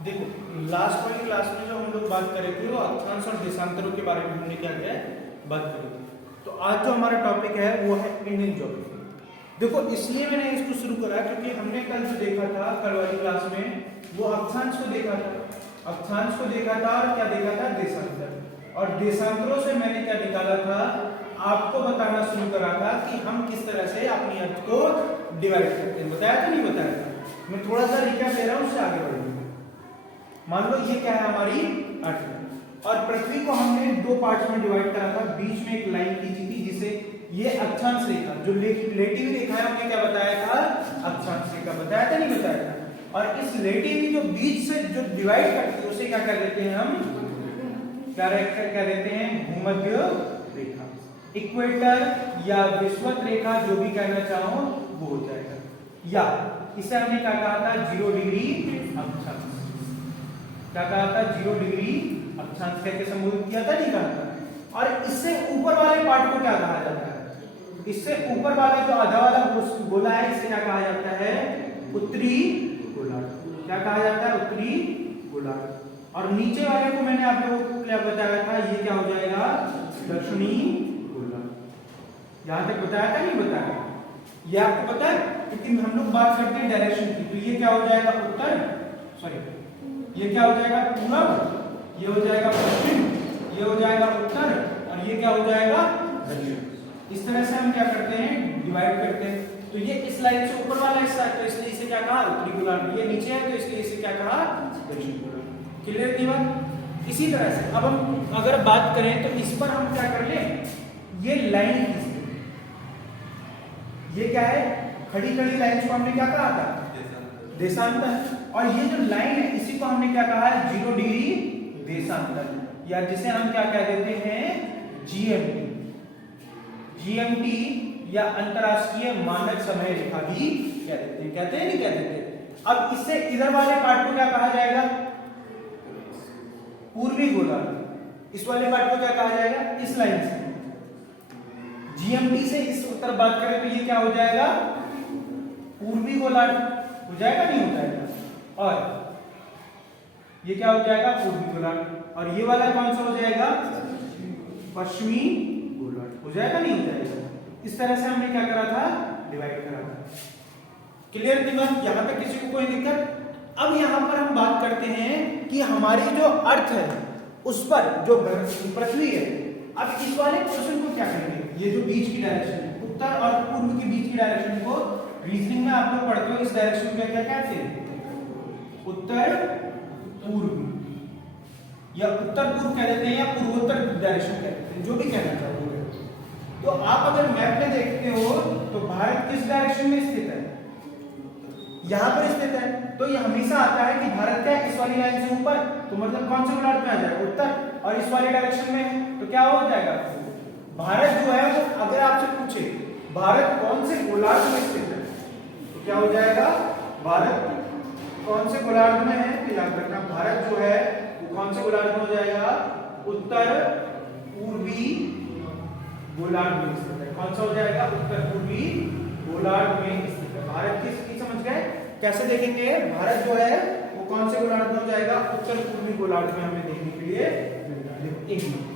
देखो लास्ट वाली क्लास में जो हम लोग बात करे थे वो अक्षांश और देशांतरों के बारे में हमने क्या किया है, बात करी थी। तो आज जो हमारा टॉपिक है वो है इंडियन ज्योग्राफी। देखो इसलिए मैंने इसको शुरू करा क्योंकि हमने कल जो देखा था, कल वाली क्लास में वो अक्षांश को देखा था, अक्षांश को देखा था और क्या देखा था, देशांतर। और देशांतरों से मैंने क्या निकाला था, आपको बताना शुरू करा था कि हम किस तरह से अपनी अर्थ को डिवाइड करते हैं। बताया था नहीं बताया था? मैं थोड़ा सा रिकैप ले रहा हूँ, उससे आगे बढ़ेंगे। मान लो ये क्या है, हमारी अर्थ, और पृथ्वी को हमने दो पार्ट्स में डिवाइड करा था। बीच में एक लाइन खींची थी जिसे ये अक्षांश रेखा, जो लेटिव रेखा है हमने क्या बताया था, अक्षांश रेखा बताया था नहीं बताया था? और इस लेटिव जो बीच से जो डिवाइड करती है उसे क्या कर देते हैं हम, क्या देते हैं, भूमध्य रेखा, इक्वेटर या विषुवत रेखा, जो भी कहना चाहो वो हो जाएगा। या इसे हमने क्या कहा था, 0 डिग्री अक्षांश। क्या कहा था, 0 डिग्री अक्षांश कहकर संबोधित किया था, नहीं कहा था? और इससे ऊपर वाले पार्ट को क्या कहा जाता है, इससे ऊपर वाला जो आधा वाला गोला है इसे क्या कहा जाता है, उत्तरी गोलार्ध। क्या कहा जाता है, उत्तरी गोलार्ध। और नीचे वाले को मैंने आप लोगों को क्या बताया था, ये क्या हो जाएगा, दक्षिणी गोलार्ध। यहां तक बताया था नहीं बताया? ये आपको पता है क्योंकि हम लोग बात करते हैं डायरेक्शन की। तो ये क्या हो जाएगा, उत्तर, सॉरी ये क्या हो जाएगा, पूरब, ये हो जाएगा पश्चिम, ये हो जाएगा उत्तर, और ये क्या हो जाएगा, दक्षिण। इस तरह से हम क्या करते हैं, डिवाइड करते हैं। तो ये इस लाइन से ऊपर वाला हिस्सा है तो इसलिए इसे क्या कहा, उत्तरी गोलार्ध। ये नीचे है तो इसलिए इसे क्या कहा, दक्षिण गोलार्ध। क्लियर की बात? इसी तरह से अब हम अगर बात करें तो इस पर हम क्या कर लें, ये लाइन खींचते हैं। ये क्या है, खड़ी खड़ी लाइन को हमने क्या कहा था, देशांतर। और ये जो लाइन है इसी को हमने क्या कहा है, 0 डिग्री देशांतर, या जिसे हम क्या कह देते हैं, जीएमटी। जीएमटी या अंतरराष्ट्रीय मानक समय रेखा भी कह देते हैं। कहते हैं नहीं कह देते? अब इससे इधर वाले पार्ट को क्या कहा जाएगा, पूर्वी गोलार्ध। इस वाले पार्ट को क्या कहा जाएगा, इस लाइन से जीएमटी से इस उत्तर बात करें तो ये क्या हो जाएगा, पूर्वी गोलार्ध हो जाएगा, नहीं हो जाएगा? और ये क्या हो जाएगा, पूर्वी गोलार्ध। और ये वाला कौन सा हो जाएगा, पश्चिमी गोलार्ध हो जाएगा, नहीं हो जाएगा? इस तरह से हमने क्या करा था, डिवाइड करा था। क्लियर थी बात? यहां तक किसी को कोई दिक्कत? अब यहां पर हम बात करते हैं कि हमारी जो अर्थ है उस पर जो पृथ्वी है, अब इस वाले पोर्शन को क्या करेंगे, ये जो बीच की डायरेक्शन है, उत्तर और पूर्व के बीच की डायरेक्शन को रीजनिंग में आप लोग पढ़ते हो, इस डायरेक्शन को क्या कहते हैं, उत्तर पूर्व, या उत्तर पूर्व कह देते हैं, या पूर्वोत्तर डायरेक्शन कहते हैं, जो भी कहना चाहोगे। तो आप अगर मैप में देखते हो तो भारत किस डायरेक्शन में स्थित है, यहां पर स्थित है। तो ये हमेशा आता है कि भारत क्या है, इस वाली लाइन से ऊपर, तो मतलब कौन से गोलार्ध में आ जाएगा, उत्तर। और इस वाली डायरेक्शन में है तो क्या हो जाएगा, भारत जो है वो, अगर आपसे पूछे भारत कौन से गोलार्ध में स्थित है तो क्या हो जाएगा, भारत कौन से गोलार्ध में है, तो याद रखना भारत जो है वो कौन से गोलार्ध में हो जाएगा, उत्तर पूर्वी गोलार्ध में स्थित है। कौन सा हो जाएगा, उत्तर पूर्वी गोलार्ध में स्थित है। भारत किसकी समझ गए, कैसे देखेंगे, भारत जो है वो कौन से गोलार्ध में हो जाएगा, उत्तर पूर्वी गोलार्ध में हमें देखने के लिए मिलता है। देखो एक मिनट,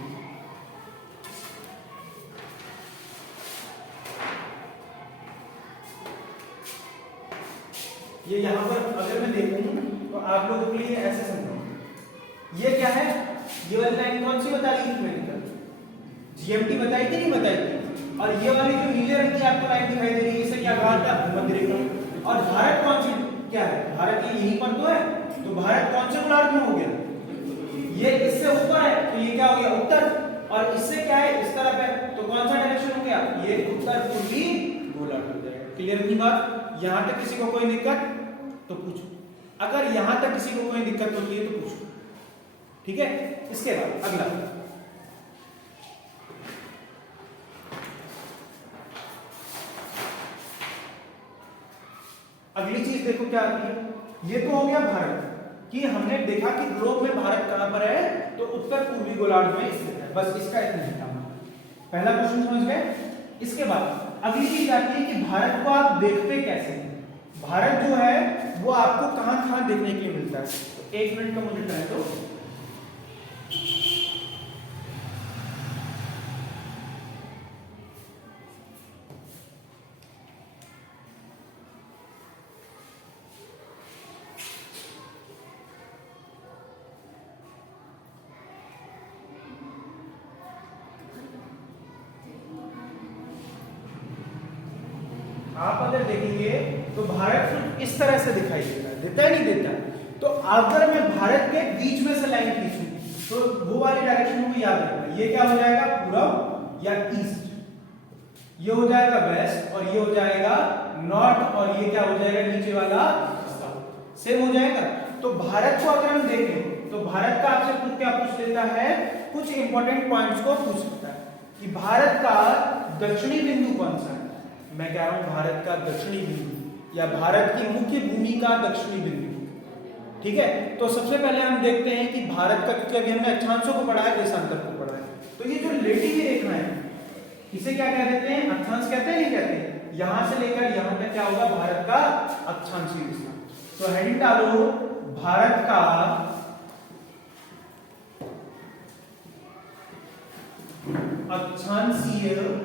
ये यहां पर अगर मैं देखूं तो आप लोगों के लिए ऐसे समझो, ये क्या है, ये वाली लाइन कौन सी बता रही थी मैंने कल, जीएमटी बताई थी नहीं बताई थी? और ये वाली जो नीले रंग की आपको लाइन दिखाई दे रही है इसे क्या कहा था, भूमध्य रेखा। और भारत कौन सी क्या है, भारत ये यहीं पर तो है, तो भारत कौन से गोलार्ध में हो गया, ये इससे ऊपर है तो ये क्या हो गया, उत्तर। और इससे क्या है, इस तरफ है तो कौन सा डायरेक्शन हो गया, ये उत्तर पूर्वी गोलार्ध हो जाएगा। क्लियर की बात? यहां तक किसी को कोई दिक्कत तो पूछो, अगर यहां तक किसी को कोई दिक्कत होती है तो पूछो, ठीक है? इसके बाद अगला, अगली चीज देखो क्या आती है। ये तो हो गया भारत कि हमने देखा कि ग्लोब में भारत कहां पर है, तो उत्तर पूर्वी गोलार्ध में स्थित है। बस इसका इतना ही काम, पहला क्वेश्चन समझ गए। इसके बाद अगली चीज आती है कि भारत को आप देखते कैसे हैं। भारत जो है वो आपको कहां कहां देखने के लिए मिलता है, 1 मिनट का मुझे टाइम दो। आप अगर देखेंगे तो भारत कुछ इस तरह से दिखाई देता है नहीं देता। तो अगर मैं भारत के बीच में से लाइन खींचूं तो वो वाली डायरेक्शन को याद रखना, ये क्या हो जाएगा, पूरब या ईस्ट, ये हो जाएगा वेस्ट, और ये हो जाएगा नॉर्थ, और ये क्या हो जाएगा, नीचे वाला साउथ। सेम हो जाएगा। तो भारत को अगर हम देखें तो भारत का आपसे खुद क्या पूछ लेता है, कुछ इंपॉर्टेंट पॉइंट्स को पूछ सकता है कि भारत का दक्षिणी बिंदु कौन सा है। मैं कह रहा हूं भारत का दक्षिणी बिंदु या भारत की मुख्य भूमि का दक्षिणी बिंदु, ठीक है। तो सबसे पहले हम देखते हैं कि भारत का, क्योंकि अभी हमने अक्षांशों को पढ़ा है, देशांतर को पढ़ा है, तो ये जो लेटी हुई रेखा है इसे क्या कह देते हैं, अक्षांश कहते हैं, नहीं कहते। यहां से लेकर यहां तक क्या होगा, भारत का अक्षांशीय विस्तार। तो हेडिंग डालो, भारत का अक्षांशीय विस्तार।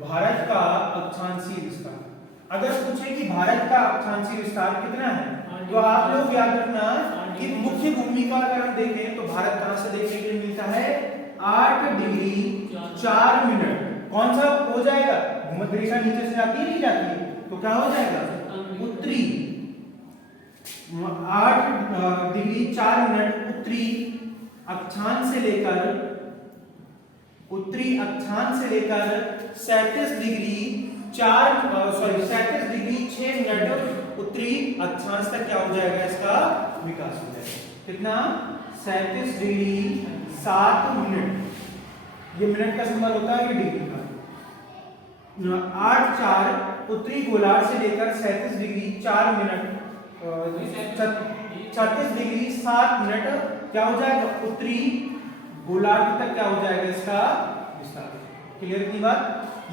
भारत का अक्षांशीय विस्तार, अगर पूछे कि भारत का अक्षांशीय विस्तार कितना है, तो आप लोग याद रखना कि मुख्य भूमि का अगर हम देखें तो भारत कहां से देखने के लिए मिलता है, 8 डिग्री 4 मिनट। कौन सा हो जाएगा, भूमध्य रेखा नीचे से जाती है, नहीं जाती है, तो क्या हो जाएगा, उत्तरी 8 डिग्री 4 मिनट उत्तरी अक्षांश से लेकर, उत्तरी अक्षांश से लेकर 37 डिग्री 37 डिग्री 6 मिनट उत्तरी अक्षांश तक क्या हो जाएगा, इसका विकास हो जाएगा। कितना, 37 डिग्री 7 मिनट। ये मिनट का सिंबल होता है, ये डिग्री का। 8 उत्तरी गोलार्ध से लेकर 37 डिग्री 4 मिनट 36 डिग्री 7 मिनट क्या हो जाएगा, उत्तरी गोलार्ध तक क्या हो जाएगा, इसका विस्तार। क्लियर की बात,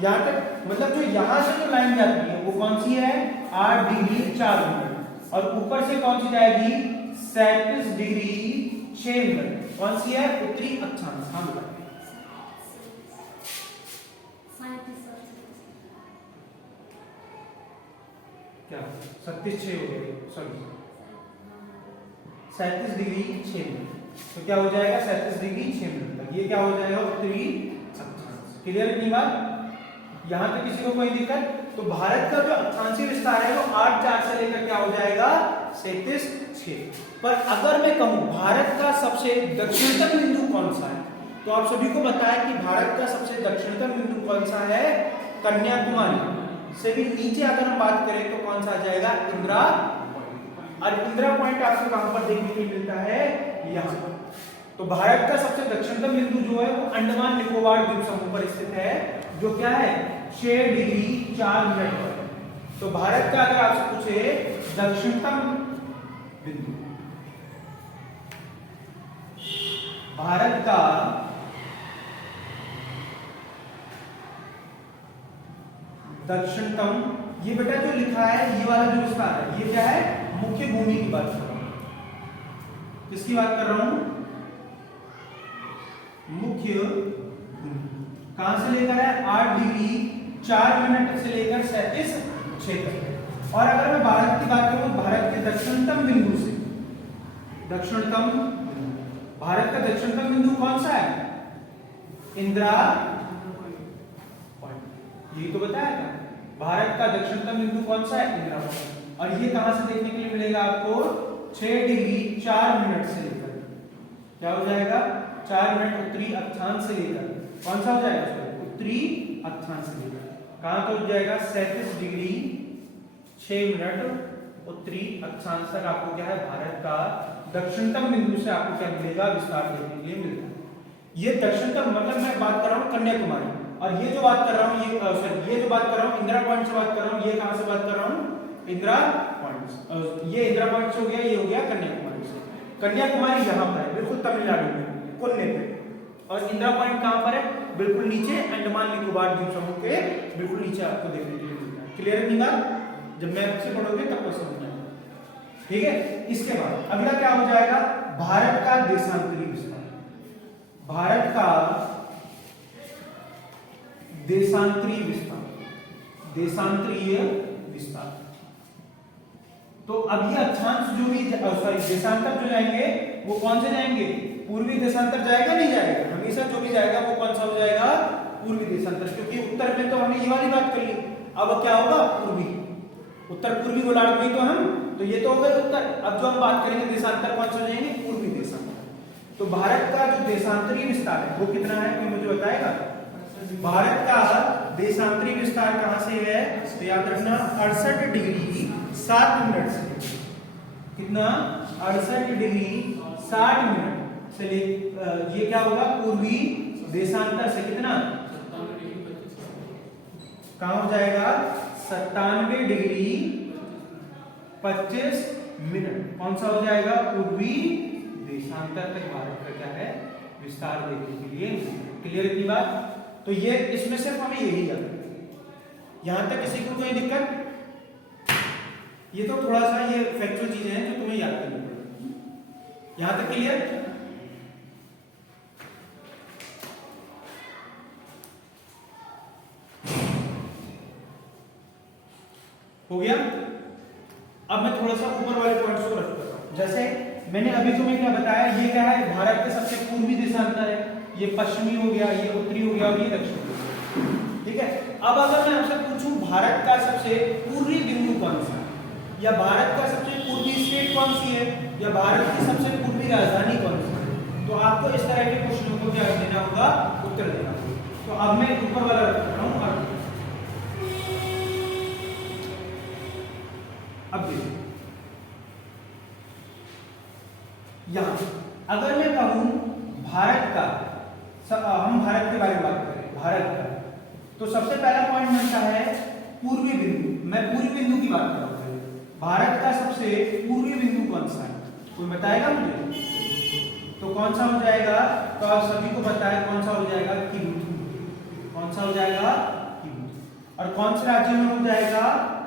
यहां तक मतलब जो यहां से जो लाइन जाती है वो कौन सी है, 8 डिग्री 4 मिनट, और ऊपर से कौन सी जाएगी, 37 डिग्री 6 मिनट। कौन सी है, उत्तरी अक्षांश। हाँ बताइए, क्या 37.6 हो गया, सॉरी 37 डिग्री 6 मिनट। तो क्या हो जाएगा, 37 डिग्री 6 मिनट तक ये क्या हो जाएगा, उत्तरी अक्षांश। क्लियर की बात, यहां तक किसी को कोई दिक्कत। तो भारत का जो अक्षांशीय विस्तार है वो 8.4 से लेकर क्या हो जाएगा, 37.6। पर अगर मैं कहूं भारत का सबसे दक्षिणतम बिंदु कौन सा है, तो आप सभी को बताया कि भारत का सबसे दक्षिणतम बिंदु कौन सा है, कन्याकुमारी से भी नीचे अगर हम बात करें तो कौन सा आ जाएगा, इंदिरा पॉइंट। और इंदिरा पॉइंट आपको कहां पर देखने को मिलता है, यहां पर। तो भारत का सबसे दक्षिणतम बिंदु जो है वो अंडमान निकोबार द्वीप समूह पर स्थित है, जो क्या है, 6 डिग्री 4 मिनट पर। तो भारत का अगर आपसे पूछे दक्षिणतम बिंदु, भारत का दक्षिणतम, ये बेटा जो लिखा है ये वाला जो विस्तार है ये क्या है, मुख्य भूमि की बात कर रहा हूं। किसकी बात कर रहा हूं, मुख्य भूमि। कहां से लेकर है, 8 डिग्री 4 मिनट से लेकर 37.6 तक। और अगर मैं भारत की बात करूं, भारत के दक्षिणतम बिंदु से, दक्षिणतम भारत का दक्षिणतम बिंदु कौन सा है, इंदिरा पॉइंट। यही तो बताया था, भारत का दक्षिणतम बिंदु कौन सा है, इंदिरा पॉइंट। और ये कहां से देखने के लिए मिलेगा आपको, 6 डिग्री 4 मिनट से लेकर क्या हो जाएगा, 4 मिनट उत्तरी अक्षांश से लेकर, कौन सा हो जाएगा, उत्तरी अक्षांश से लेकर कहां तक हो जाएगा, 37 डिग्री 6 मिनट उत्तरी अक्षांश तक आपको क्या है, भारत का दक्षिणतम बिंदु से आपको क्या मिलेगा, विस्तार देखने के लिए मिलता है। ये दक्षिणतम मतलब मैं बात कर रहा हूं कन्याकुमारी, और ये जो बात कर रहा हूं ये जो बात कर रहा हूं इंदिरा पॉइंट से बात कर रहा हूं। ये कहां से बात कर रहा हूं, इंदिरा पॉइंट। ये इंदिरा पॉइंट से हो गया, ये हो गया कन्याकुमारी से। कन्याकुमारी यहां पर है, बिल्कुल तमिलनाडु में कोने पे, और इंदिरा पॉइंट कहां पर है, बिल्कुल नीचे अंडमान निकोबार द्वीप समूह के बिल्कुल नीचे आपको देखने के लिए मिलता है। क्लियर है बात, जब मैप से पढ़ोगे तब समझ में आएगा। ठीक है, इसके बाद अगला क्या हो जाएगा, भारत का देशांतरी विस्तार। भारत का देशांतरीय विस्तार, देशांतरीय विस्तार। तो अब ये अक्षांश जो भी सॉरी देशांतर जो जाएंगे वो कौन से जाएंगे, पूर्वी देशांतर जाएगा नहीं जाएगा, हमेशा जो भी जाएगा वो कौन सा हो जाएगा, पूर्वी देशांतर, क्योंकि उत्तर में तो हमने ये वाली बात कर ली। अब क्या होगा, पूर्वी, उत्तर पूर्वी गोलार्ध में तो हम, तो ये तो हो गए उत्तर। अब जो हम बात करेंगे देशांतर कौन सा हो जाएंगे, पूर्वी देशांतर। तो भारत का जो देशांतरीय विस्तार है वो कितना है, कोई मुझे बताएगा। भारत का देशांतरीय विस्तार कहां से है, तो याद रखना 68 डिग्री 7 मिनट से, कितना 68 डिग्री 60 मिनट से ये क्या होगा, पूर्वी देशांतर से कितना, कहां हो जाएगा, 97 डिग्री 25 मिनट, कौन सा हो जाएगा, पूर्वी देशांतर तक भारत का क्या है, विस्तार देखने के लिए। क्लियर इतनी बात। तो ये इसमें सिर्फ हमें यही याद है। यहां तक किसी को कोई दिक्कत, ये तो थोड़ा सा ये फैक्चुअल चीजें हैं जो तुम्हें याद करनी पड़ेगी। यहां तक क्लियर, हो गया। अब मैं थोड़ा सा ऊपर वाले पॉइंट्स को रखता हूं। जैसे मैंने अभी तुम्हें क्या बताया, ये क्या है, भारत के सबसे पूर्वी देशांतर है, ये पश्चिमी हो गया, ये उत्तरी हो गया और ये दक्षिणी हो गया। ठीक है, अब अगर मैं आपसे पूछूं भारत का सबसे पूर्वी बिंदु कौन सा है, या भारत का सबसे पूर्वी स्टेट कौन सी है, या भारत की सबसे पूर्वी राजधानी कौन सी है, तो आपको इस तरह के क्वेश्चनों को क्या देना होगा, उत्तर देना होगा। तो अब मैं ऊपर वाला रख रहा हूं। अब देखिए यहां अगर मैं कहूं भारत का, हम भारत के बारे में बात करें, भारत का, तो सबसे पहला पॉइंट बनता है पूर्वी बिंदु। मैं पूर्वी बिंदु की बात कर रहा हूं, भारत का सबसे पूर्वी बिंदु कौन सा है, कोई बताएगा मुझे, तो कौन सा हो जाएगा, तो आप सभी को पता है कौन सा हो जाएगा, किबुत। कौन सा हो जाएगा, किबुत। और कौन से राज्य में हो जाएगा,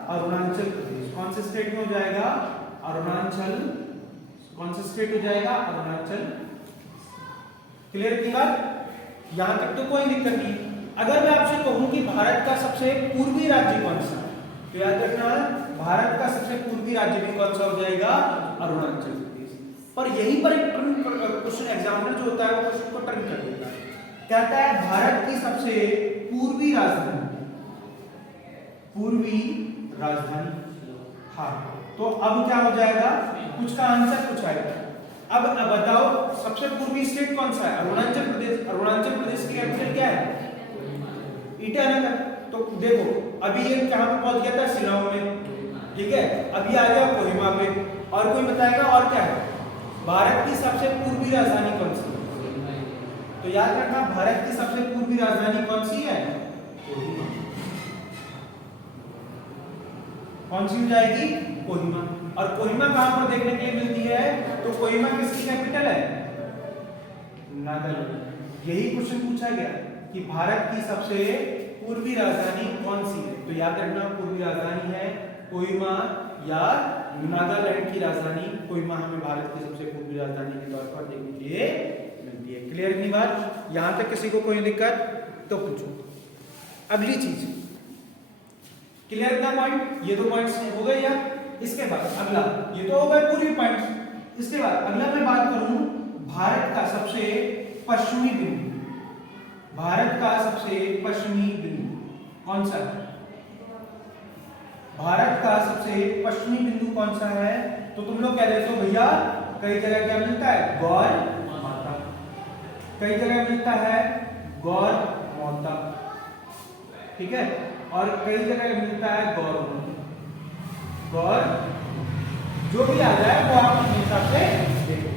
अरुणाचल प्रदेश। कौन से स्टेट में हो जाएगा, अरुणाचल, कौन सा स्टेट हो जाएगा, अरुणाचल। क्लियर की बात, यहां तक तो कोई दिक्कत नहीं। अगर मैं आपसे कहूं कि भारत का सबसे पूर्वी राज्य कौन सा है, तो याद रखना भारत का सबसे पूर्वी राज्य भी कौन सा हो जाएगा, अरुणाचल प्रदेश। पर यहीं पर एक क्वेश्चन एग्जामिनर जो होता है वो क्वेश्चन को टर्न कर देता है, कहता है भारत की सबसे पूर्वी राजधानी, पूर्वी राजधानी। हाँ, तो अब क्या हो जाएगा, कुछ का आंसर कुछ आएगा। अब बताओ सबसे पूर्वी स्टेट कौन सा है, अरुणाचल प्रदेश। अरुणाचल प्रदेश की कैपिटल क्या है, ईटानगर। तो देखो अभी ये कहां पे पहुंच गया था, शिलांग में, ठीक है, अभी आ गया कोहिमा पे। और कोई बताएगा और क्या है, भारत की सबसे पूर्वी राजधानी कौन सी है, तो याद रखना भारत की सबसे पूर्वी राजधानी कौन सी है, कोहिमा। कौन सी हो जाएगी, कोहिमा। और कोहिमा कहां पर देखने के लिए मिलती है, तो कोहिमा किसकी कैपिटल है, नागालैंड। यही क्वेश्चन पूछा गया कि भारत की सबसे पूर्वी राजधानी कौन सी है, तो याद रखना पूर्वी राजधानी है कोहिमा या नागालैंड की राजधानी कोहिमा हमें भारत की सबसे पूर्वी राजधानी के तौर पर देखने के लिए मिलती है। क्लियर नहीं बात, यहां तक किसी को कोई दिक्कत तो पूछो। अगली चीज क्लियर था पॉइंट, ये दो पॉइंट्स हो गए यार। इसके बाद अगला, ये तो हो गए पूर्वी पॉइंट्स। इसके बाद अगला मैं बात करूं भारत का सबसे पश्चिमी बिंदु। भारत का सबसे पश्चिमी बिंदु कौन सा है, भारत का सबसे पश्चिमी बिंदु कौन सा है, तो तुम लोग कह देते हो भैया कई जगह क्या मिलता है, गौर माता। कई जगह मिलता है गौर माता, ठीक है, और कई जगह मिलता है गौर। गौर जो भी आ जाए वो आप अपने हिसाब से देखो।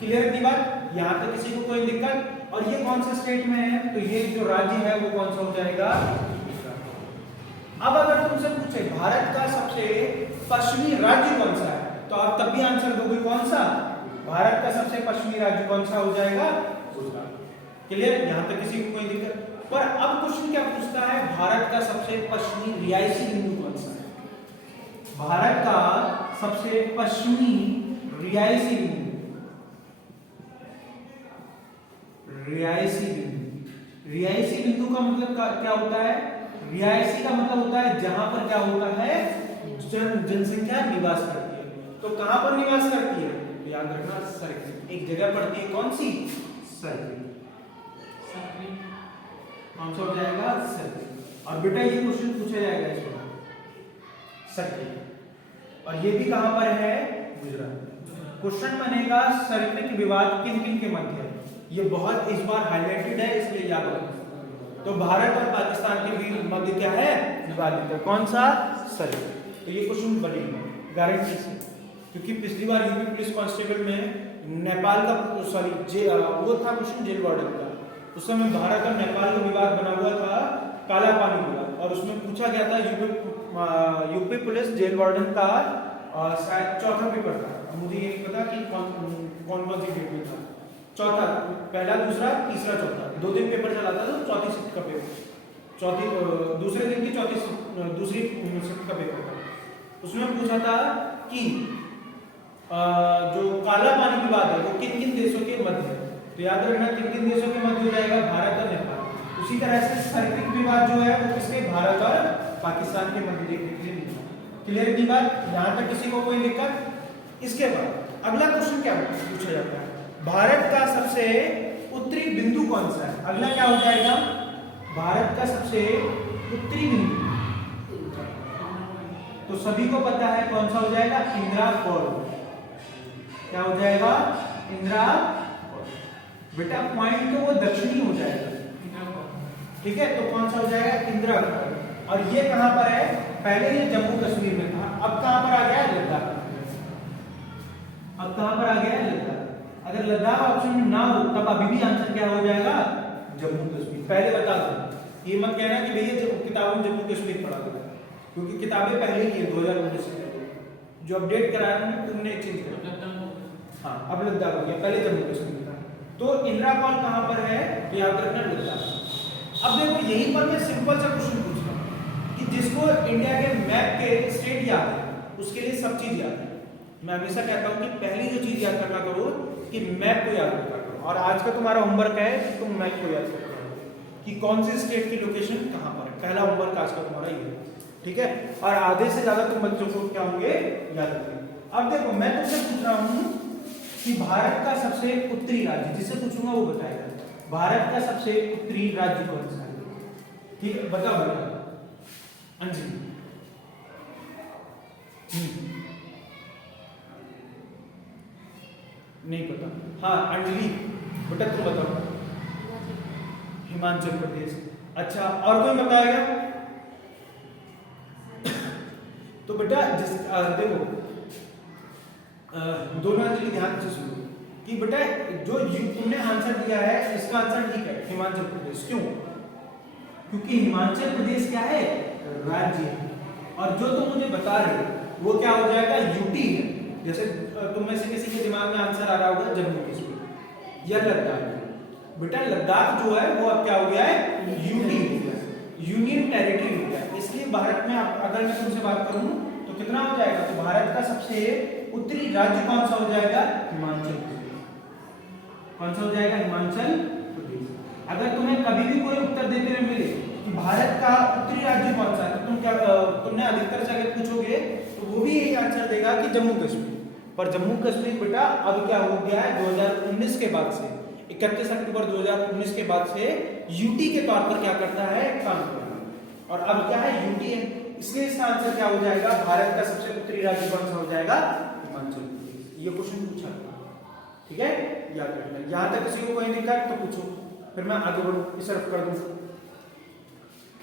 क्लियर की बात, यहां तक किसी को कोई दिक्कत। और ये कौन से स्टेट में है, तो ये जो राज्य है वो कौन सा हो जाएगा। अब अगर तुमसे पूछे भारत का सबसे पश्चिमी राज्य कौन सा है, तो आप तब भी आंसर दोगे कौन सा, भारत का सबसे पश्चिमी राज्य कौन सा हो जाएगा, गुजरात। क्लियर, यहां तक किसी को कोई दिक्कत। पर अब क्वेश्चन क्या पूछता है, भारत का सबसे पश्चिमी रिहायशी बिंदु कौन सा है। भारत का सबसे पश्चिमी रिहायशी बिंदु, रिहायशी बिंदु। रिहायशी बिंदु का मतलब क्या होता है? रिहायशी का मतलब होता है जहां पर क्या होता है, जनसंख्या निवास करती है। तो कहां पर निवास करती है? याद रखना, सर्किल। एक जगह पड़ती है, कौन सी? सर्किल। कौन सा हो जाएगा? सर्किल। और बेटा ये क्वेश्चन पूछा जाएगा इसमें, सर्किल। और ये भी कहां पर है? गुजरात। क्वेश्चन बनेगा सर्किल विवाद किन किन के मध्य है। ये बहुत इस बार हाईलाइटेड है, इसलिए याद रखना। तो भारत और पाकिस्तान के बीच मध्य क्या है? विवादित है। कौन सा? सर्किल। तो ये क्वेश्चन बनेगा गारंटी से, क्योंकि पिछली बार यूपी पुलिस कांस्टेबल में नेपाल का वो था क्वेश्चन जेल वार्डन का। उस समय भारत और नेपाल का विवाद बना हुआ था, काला पानी विवाद, और उसमें पूछा गया था यूपी पुलिस जेल वार्डन का शायद चौथा पेपर था। मुझे ये नहीं पता कि कौन सी डेट में था। चौथा, पहला, दूसरा, तीसरा, चौथा, 2 दिन पेपर चला था। तो चौथी शिफ्ट का पेपर, दूसरे दिन की दूसरी शिफ्ट का पेपर था। उसमें पूछा था कि जो काला पानी विवाद है वो किन किन देशों के मध्य है। तो याद रखना किन किन देशों के मध्य हो जाएगा? भारत और नेपाल। उसी तरह से सर्किल विवाद जो है वो किसके? भारत और पाकिस्तान के मध्य देखने के लिए मिला। क्लियर की बात? यहाँ तक किसी को कोई दिक्कत? इसके बाद अगला क्वेश्चन क्या पूछा जाता है? भारत का सबसे उत्तरी बिंदु कौन सा है? अगला क्या हो जाएगा? भारत का सबसे उत्तरी बिंदु, तो सभी को पता है कौन सा हो जाएगा? इंदिरा कॉर्ड। क्या हो जाएगा? इंदिरा कॉर्ड। बेटा पॉइंट तो वो दक्षिणी हो जाएगा, ठीक है? तो कौन सा हो जाएगा? इंदिरा कॉर्ड। और ये कहां पर है? पहले ये जम्मू कश्मीर में था, अब कहां पर आ गया? लद्दाख। अब कहां पर आ गया? लद्दाख। अगर लद्दाख ऑप्शन में ना हो तब अभी भी आंसर क्या हो जाएगा? जम्मू कश्मीर। पहले बता दो, ये मत कहना कि भैया किताबों में जम्मू कश्मीर पढ़ा हुआ है, क्योंकि किताबें पहले की है 2019 से पहले। जो अपडेट कराया तुमने चेंज करा। हाँ, अब लद्दाख हो गया, पहले जम्मू कश्मीर था। तो इंदिरा कॉर्ड कहां पर है? तो याद रखना लद्दाख। अब देखो यहीं पर मैं सिंपल सा क्वेश्चन पूछता हूं कि जिसको इंडिया के मैप के स्टेट याद है उसके लिए सब चीज याद है। मैं हमेशा कहता हूं कि पहली जो चीज याद करना करो कि मैप को याद रखा करो। और आज का तुम्हारा होमवर्क है कि तुम मैप को याद रखो कि कौन सी स्टेट की लोकेशन कहां पर है। पहला होमवर्क आज का तुम्हारा ये है, ठीक है? और आधे से ज्यादा तुम बच्चों को क्या होंगे? याद रखेंगे। अब देखो मैं तुमसे पूछ रहा हूं कि भारत का सबसे उत्तरी राज्य, जिसे पूछूंगा वो बताएगा भारत का सबसे उत्तरी राज्य कौन सा है। ठीक है, बताओ बेटा। अंजलि। नहीं पता? हाँ अंजलि, बेटा तुम बताओ। हिमाचल प्रदेश। अच्छा, और कोई बताएगा? तो बेटा देखो दोनों अंजलि ध्यान से सुनो कि बेटा जो तुमने आंसर दिया है इसका आंसर ठीक है, हिमाचल प्रदेश। क्यों? क्योंकि हिमाचल प्रदेश क्या है? राज्य है। और जो तुम मुझे बता रहे हो वो क्या हो जाएगा? यूटी है। जैसे तुम में से किसी के दिमाग में आंसर आ रहा होगा जम्मू कश्मीर या लद्दाख। बेटा लद्दाख जो है वो अब क्या हो गया है? यूटी हो गया, यूनियन टेरिटरी हो गया। इसलिए भारत में अगर मैं तुमसे बात करूं तो कितना हो जाएगा? तो भारत का सबसे उत्तरी राज्य कौन सा हो जाएगा? हिमाचल प्रदेश। कौन सा हो जाएगा? हिमाचल प्रदेश। अगर तुम्हें कभी भी कोई उत्तर देते हुए मिले कि भारत का उत्तरी राज्य कौन सा है तो तुमने अधिकतर से अगर पूछोगे तो वो भी यही आंसर देगा कि जम्मू कश्मीर। पर जम्मू कश्मीर बेटा अब क्या हो गया है? 2019 के बाद से 31 अक्टूबर 2019 के बाद से यूटी के तौर पर क्या करता है? काम करता है। और अब क्या है? यूटी है। इसलिए इसका आंसर क्या हो जाएगा? भारत का सबसे उत्तरी राज्य कौन सा हो जाएगा? हिमाचल प्रदेश। ये क्वेश्चन पूछा, ठीक है? याद रखना। यहां तक किसी को कोई दिक्कत तो पूछो, फिर मैं आगे बढ़ूं, इस तरफ कर दूं।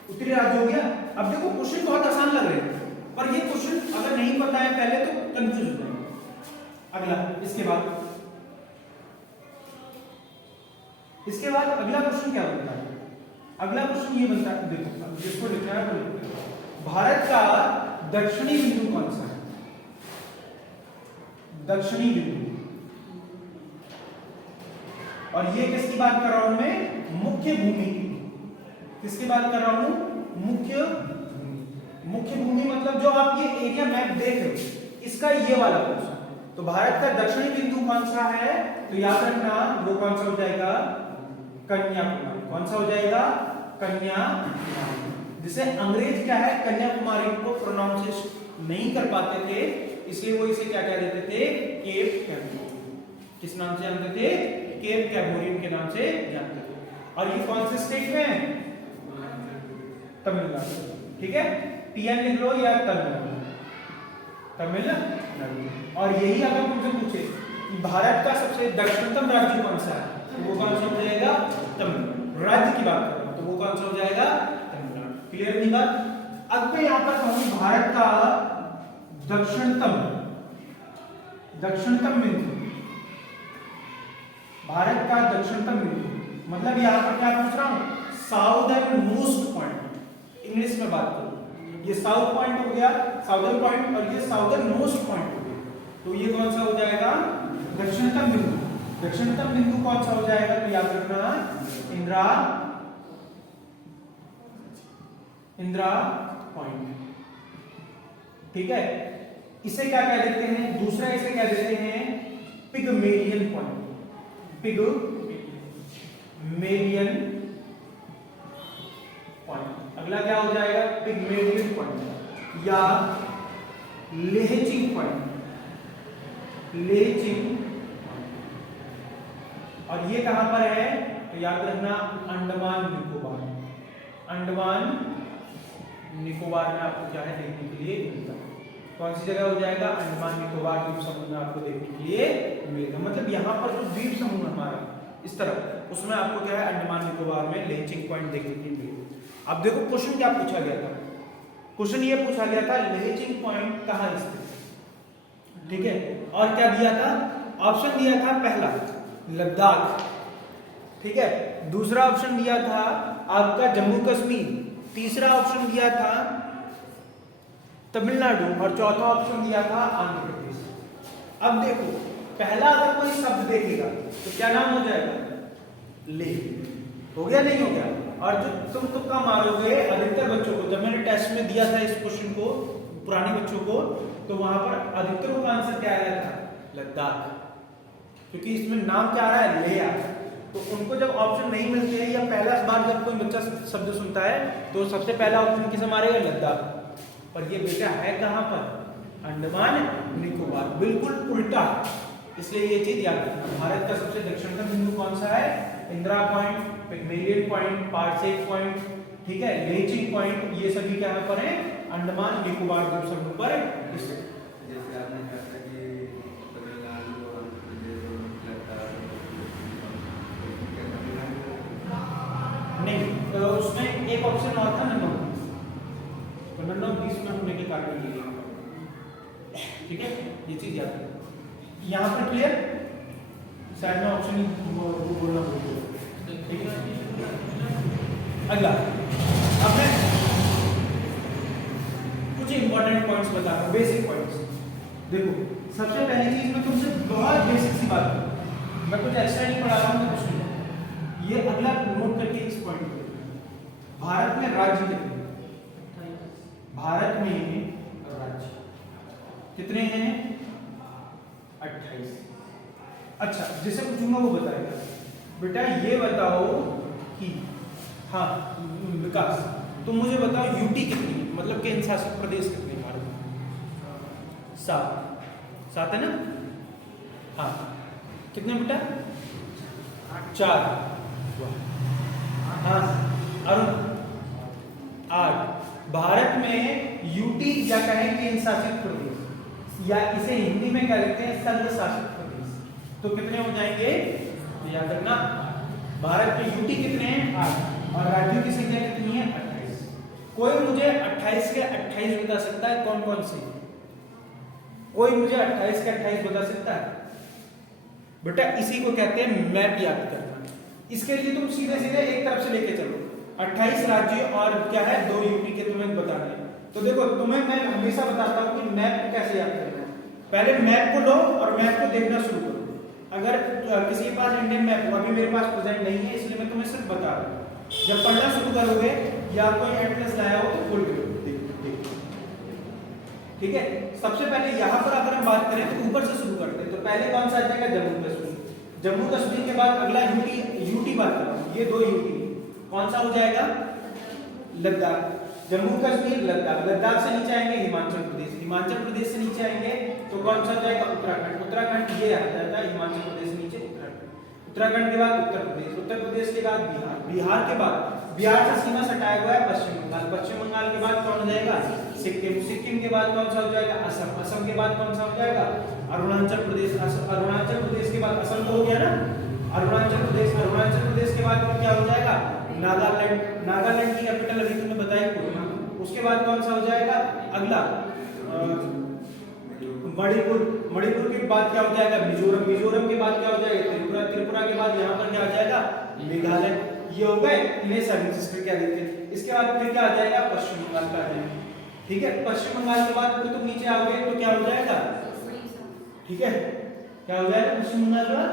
उत्तरी राज्य हो गया। अब देखो क्वेश्चन बहुत आसान लग रहे हैं, पर ये क्वेश्चन अगर नहीं पता है पहले तो कंफ्यूज हो जाएंगे। अगला इसके बाद अगला क्वेश्चन क्या बनता है? अगला क्वेश्चन ये बनता है, देखो जिसको लिखना है वो लिखते हैं। भारत का दक्षिणी बिंदु कौन सा है? दक्षिणी बिंदु। और ये किसकी बात कर रहा हूं मैं? मुख्य भूमि की। किसकी बात कर रहा हूं? मुख्य भूमि मतलब जो आप ये एरिया मैप देख रहे हो इसका ये वाला पोर्शन। तो भारत का दक्षिणी बिंदु कौन सा है, तो याद रखना वो कौन सा हो जाएगा, कन्याकुमारी। कौन सा हो जाएगा, कन्याकुमारी। जिसे अंग्रेज क्या है, कन्याकुमारी को प्रोनाउंस नहीं कर पाते थे, इसलिए वो इसे क्या कह देते थे, केप कैमोरिन। किस नाम से जानते थे, केप कैमोरिन के नाम से जानते थे। और ये कौन से स्टेट में है, तमिलनाडु। ठीक है, टीएन लिख लो या तमिलनाडु, तमिलनाडु। और यही अगर तुमसे पूछे कि भारत का सबसे दक्षिणतम राज्य कौन सा है, तो वो कौन सा हो जाएगा, तमिलनाडु। राज्य की बात कर रहा हूं तो वो कौन सा हो जाएगा, तमिलनाडु। क्लियर नहीं बात। अब मैं यहां पर कहूं भारत का दक्षिणतम बिंदु, भारत का दक्षिणतम बिंदु मतलब यहां पर क्या पूछ रहा हूं, साउदर्न मोस्ट पॉइंट। इंग्लिश में बात करूं, ये साउथ पॉइंट हो गया, साउदर्न पॉइंट, और ये साउदर्न मोस्ट पॉइंट हो गया। तो ये कौन सा हो जाएगा, दक्षिणतम बिंदु। दक्षिणतम बिंदु कौन सा हो जाएगा, तो याद रखना इंदिरा पॉइंट। ठीक है, इसे क्या कह देते हैं, दूसरा इसे क्या देते हैं, पिगमेलियन पॉइंट। Pygmalion point. अगला क्या हो जाएगा, पिगमेलियन पॉइंट या लेहचिंग पॉइंट। लेहचिंग, और ये कहां पर है, तो याद रखना अंडमान निकोबार। अंडमान निकोबार में आपको क्या है देखने के लिए मिलता है। कौन सी जगह हो जाएगा, अंडमान निकोबार द्वीप समूह में आपको देखने के लिए मिलेगा। मतलब यहाँ पर जो द्वीप समूह हमारा इस तरफ, उसमें आपको क्या है, अंडमान निकोबार में लेहचिंग पॉइंट देखने के लिए मिलेगा। अब देखो क्वेश्चन क्या पूछा गया था, क्वेश्चन ये पूछा गया था लेहचिंग पॉइंट कहाँ स्थित। ठीक है, और क्या दिया था, ऑप्शन दिया था पहला लद्दाख, ठीक है, दूसरा ऑप्शन दिया था आपका जम्मू कश्मीर, तीसरा ऑप्शन दिया था तमिलनाडु, और चौथा ऑप्शन दिया था आंध्र प्रदेश। अब देखो पहला अगर कोई शब्द देखेगा तो क्या नाम हो जाएगा, ले। हो गया, नहीं हो गया। और जो तुम तुक्का मारोगे, अधिकतर बच्चों को, जब मैंने टेस्ट में दिया था इस क्वेश्चन को पुराने बच्चों को, तो वहां पर अधिकतर का आंसर क्या आया था, लद्दाख, क्योंकि इसमें नाम क्या आ रहा है, ले आ रहा है। तो उनको जब ऑप्शन नहीं मिलते हैं या पहला बार जब कोई बच्चा शब्द सुनता है तो सबसे पहला ऑप्शन किसे मारेगा, लद्दाख। पर ये बेटा है कहां पर, अंडमान निकोबार, बिल्कुल उल्टा। इसलिए ये चीज याद रखना। भारत का सबसे दक्षिणतम बिंदु कौन सा है, Indira point, Pygmalion point, parsec point, ठीक है, लेहचिंग पॉइंट, ये सभी कहां पर है, अंडमान निकोबार द्वीप समूह पर। जैसे आपने कहा कि तमिलनाडु और आंध्र प्रदेश और लद्दाख नहीं, तो उसमें एक ऑप्शन और था नंबर 20 में होने के कारण ये, ठीक है, ये चीज याद रखना। यहाँ पर क्लियर, शायद मैं ऑप्शन ही बोलना भूल गया, ठीक है। अगला, अब मैं कुछ इंपॉर्टेंट पॉइंट्स बता रहा हूँ, बेसिक पॉइंट्स। देखो सबसे पहली चीज मैं तुमसे बहुत बेसिक सी बात करूँ, मैं कुछ एक्स्ट्रा नहीं पढ़ा रहा हूँ, तो कुछ नहीं। ये अगला नोट करके इस पॉइंट को, भारत में राज्य कितने, भारत में राज्य कितने हैं, 28। अच्छा, जिसे पूछूंगा वो बताएगा। बेटा ये बताओ कि, हाँ विकास, तुम मुझे बताओ यूटी कितनी है, मतलब केंद्र शासित प्रदेश कितने हैं भारत में, 7 है ना, हाँ कितने बेटा, 4, हाँ अरुण 8। भारत में यूटी या कहें केंद्र शासित प्रदेश, या इसे हिंदी में क्या कहते हैं, संघ शासित प्रदेश, तो कितने हो जाएंगे, तो याद रखना भारत में यूटी कितने हैं, 8, और राज्यों की संख्या कितनी है, 28। कोई मुझे 28 के 28 बता सकता है, कौन कौन से, कोई मुझे 28 के 28 बता सकता है, बेटा इसी को कहते हैं मैप याद करना। इसके लिए तुम सीधे सीधे एक तरफ से लेके चलो, 28 राज्य और क्या है 2 यूटी के तुम्हें बताने हैं। तो देखो तुम्हें मैं हमेशा बताता हूँ कि मैप को कैसे याद करना है। पहले मैप को लो और मैप को देखना शुरू करो। अगर किसी के पास इंडियन मैप हो, अभी मेरे पास प्रेजेंट नहीं है इसलिए मैं तुम्हें सिर्फ बता रहा हूँ, जब पढ़ना शुरू करोगे या कोई एटलस लाया हो तो खोल के ठीक है, सबसे पहले यहाँ पर अगर हम बात करें तो ऊपर से शुरू करते हैं। तो पहले कौन सा आ जाएगा? जम्मू कश्मीर। जम्मू कश्मीर के बाद अगला यूटी बात कर रहा हूँ, ये 2 यूटी कौन सा हो जाएगा? लद्दाख। जम्मू कश्मीर, लद्दाख। लद्दाख से नीचे आएंगे हिमाचल प्रदेश। हिमाचल प्रदेश से नीचे आएंगे तो कौन सा हो जाएगा? उत्तराखंड। उत्तराखंड ये आ जाता है हिमाचल प्रदेश से नीचे उत्तराखंड। उत्तराखंड के बाद उत्तर प्रदेश। उत्तर प्रदेश के बाद बिहार। बिहार के बाद बिहार से सीमा सटाया हुआ है पश्चिम बंगाल। पश्चिम बंगाल के बाद कौन हो जाएगा? सिक्किम। सिक्किम के बाद कौन सा हो जाएगा? असम। असम के बाद कौन सा हो जाएगा? अरुणाचल प्रदेश। अरुणाचल प्रदेश के बाद असम तो हो गया ना, अरुणाचल प्रदेश। अरुणाचल प्रदेश के बाद क्या हो जाएगा? नागालैंड। नागालैंड की कैपिटल अभी तुमने बताई कोहिमा। उसके बाद कौन सा हो जाएगा? अगला मणिपुर। मणिपुर के बाद क्या हो जाएगा? मिजोरम। मिजोरम के बाद क्या हो जाएगा? त्रिपुरा। त्रिपुरा के बाद यहाँ पर क्या आ जाएगा? मेघालय। ये हो गए, इन्हें सर्विसेज पे क्या देते हैं। इसके बाद फिर क्या आ जाएगा? पश्चिम बंगाल का आ जाएगा। ठीक है, पश्चिम बंगाल के बाद फिर तुम नीचे आओगे तो क्या हो जाएगा? ठीक है, क्या हो जाएगा? पश्चिम बंगाल के बाद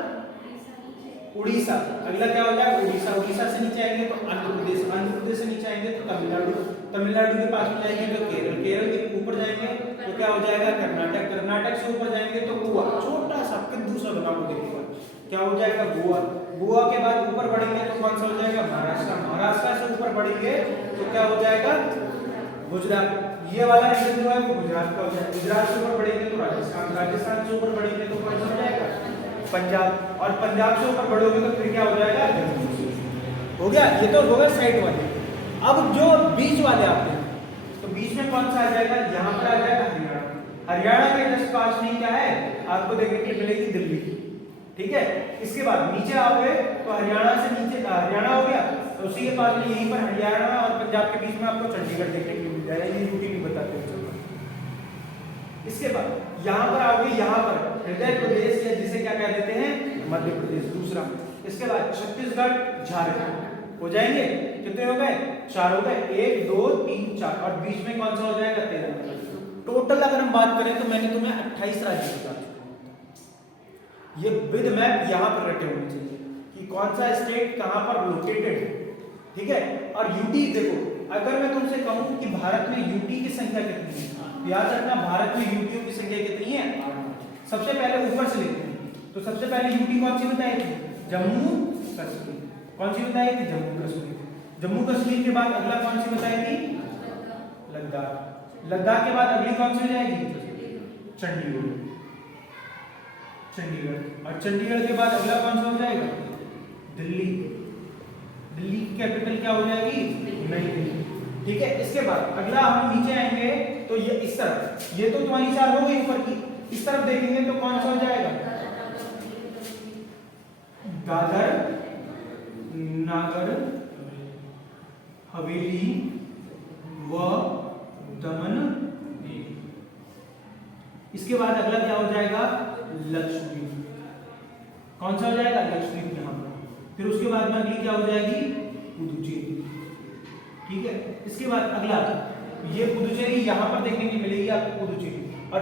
उड़ीसा। अगला क्या हो जाएगा? उड़ीसा। उड़ीसा से नीचे आएंगे तो आंध्र प्रदेश। आंध्र प्रदेश से नीचे आएंगे तो तमिलनाडु। तमिलनाडु के पास में जाएंगे तो केरल। केरल के ऊपर जाएंगे तो क्या हो जाएगा? कर्नाटक। कर्नाटक से ऊपर जाएंगे तो गोवा। छोटा सा किंतु सा बना हुआ देखिएगा, क्या हो जाएगा? गोवा। गोवा के बाद ऊपर बढ़ेंगे तो कौन सा हो जाएगा? महाराष्ट्र। महाराष्ट्र से ऊपर बढ़ेंगे तो क्या हो जाएगा? गुजरात। ये वाला रीजन जो है वो गुजरात का हो जाएगा। गुजरात से ऊपर बढ़ेंगे तो राजस्थान। राजस्थान से ऊपर बढ़ेंगे तो कौन सा हो जाएगा? पंजाब। और पंजाब से ऊपर बढ़ोगे तो फिर क्या हो जाएगा? हो गया, ये तो हो गए साइड वाले। अब जो बीच वाले आते हैं तो बीच में कौन सा आ जाएगा? यहाँ पर आ जाएगा हरियाणा। हरियाणा के जस्ट पास में क्या है? आपको देखने के लिए मिलेगी दिल्ली। ठीक है, इसके बाद नीचे आओगे तो हरियाणा से नीचे हरियाणा हो गया, तो उसी के पास में यहीं पर हरियाणा और पंजाब के बीच में आपको चंडीगढ़ देखने के लिए मिल जाएगा। ये यूटी नहीं बताते हैं। इसके बाद यहाँ पर आओगे, यहाँ पर हृदय प्रदेश या जिसे क्या कह देते हैं? मध्य प्रदेश दूसरा। इसके बाद छत्तीसगढ़, झारखंड हो जाएंगे। कितने हो गए? 4 हो गए। 1 2 3 4 और बीच में कौन सा हो जाएगा? 13। टोटल अगर हम बात करें तो मैंने तुम्हें 28 राज्य बता चुका। ये विद मैप यहाँ पर रटे होने चाहिए कि कौन सा स्टेट कहाँ पर लोकेटेड है। ठीक है, और यूटी देखो, अगर मैं तुमसे कहूँ कि भारत में यूटी की संख्या कितनी है, याद रखना भारत में यूटियों की संख्या कितनी है? 8। सबसे पहले ऊपर से लेते हैं तो सबसे पहले यूटी कौन सी बताई थी? जम्मू कश्मीर। कौन सी बताई थी? जम्मू कश्मीर। जम्मू कश्मीर के बाद अगला कौन सी बताई थी? लद्दाख। लद्दाख के बाद अगली कौन सी हो जाएगी? चंडीगढ़। चंडीगढ़। और चंडीगढ़ के बाद अगला कौन सा हो जाएगा? दिल्ली। दिल्ली की कैपिटल क्या हो जाएगी? नई दिल्ली। ठीक है, इसके बाद अगला हम नीचे आएंगे तो ये इस तरफ, ये तो तुम्हारी 4 हो गई ऊपर की। इस तरफ देखेंगे तो कौन सा हो जाएगा? दादर, नागर हवेली व दमन। इसके बाद अगला क्या हो जाएगा? लक्षद्वीप। कौन सा हो जाएगा? लक्षद्वीप यहाँ पर। फिर उसके बाद में अगली क्या हो जाएगी? पुदुचेरी। ठीक है, इसके बाद अगला ये पुदुचेरी यहाँ पर देखने की मिलेगी आपको पुदुचेरी। और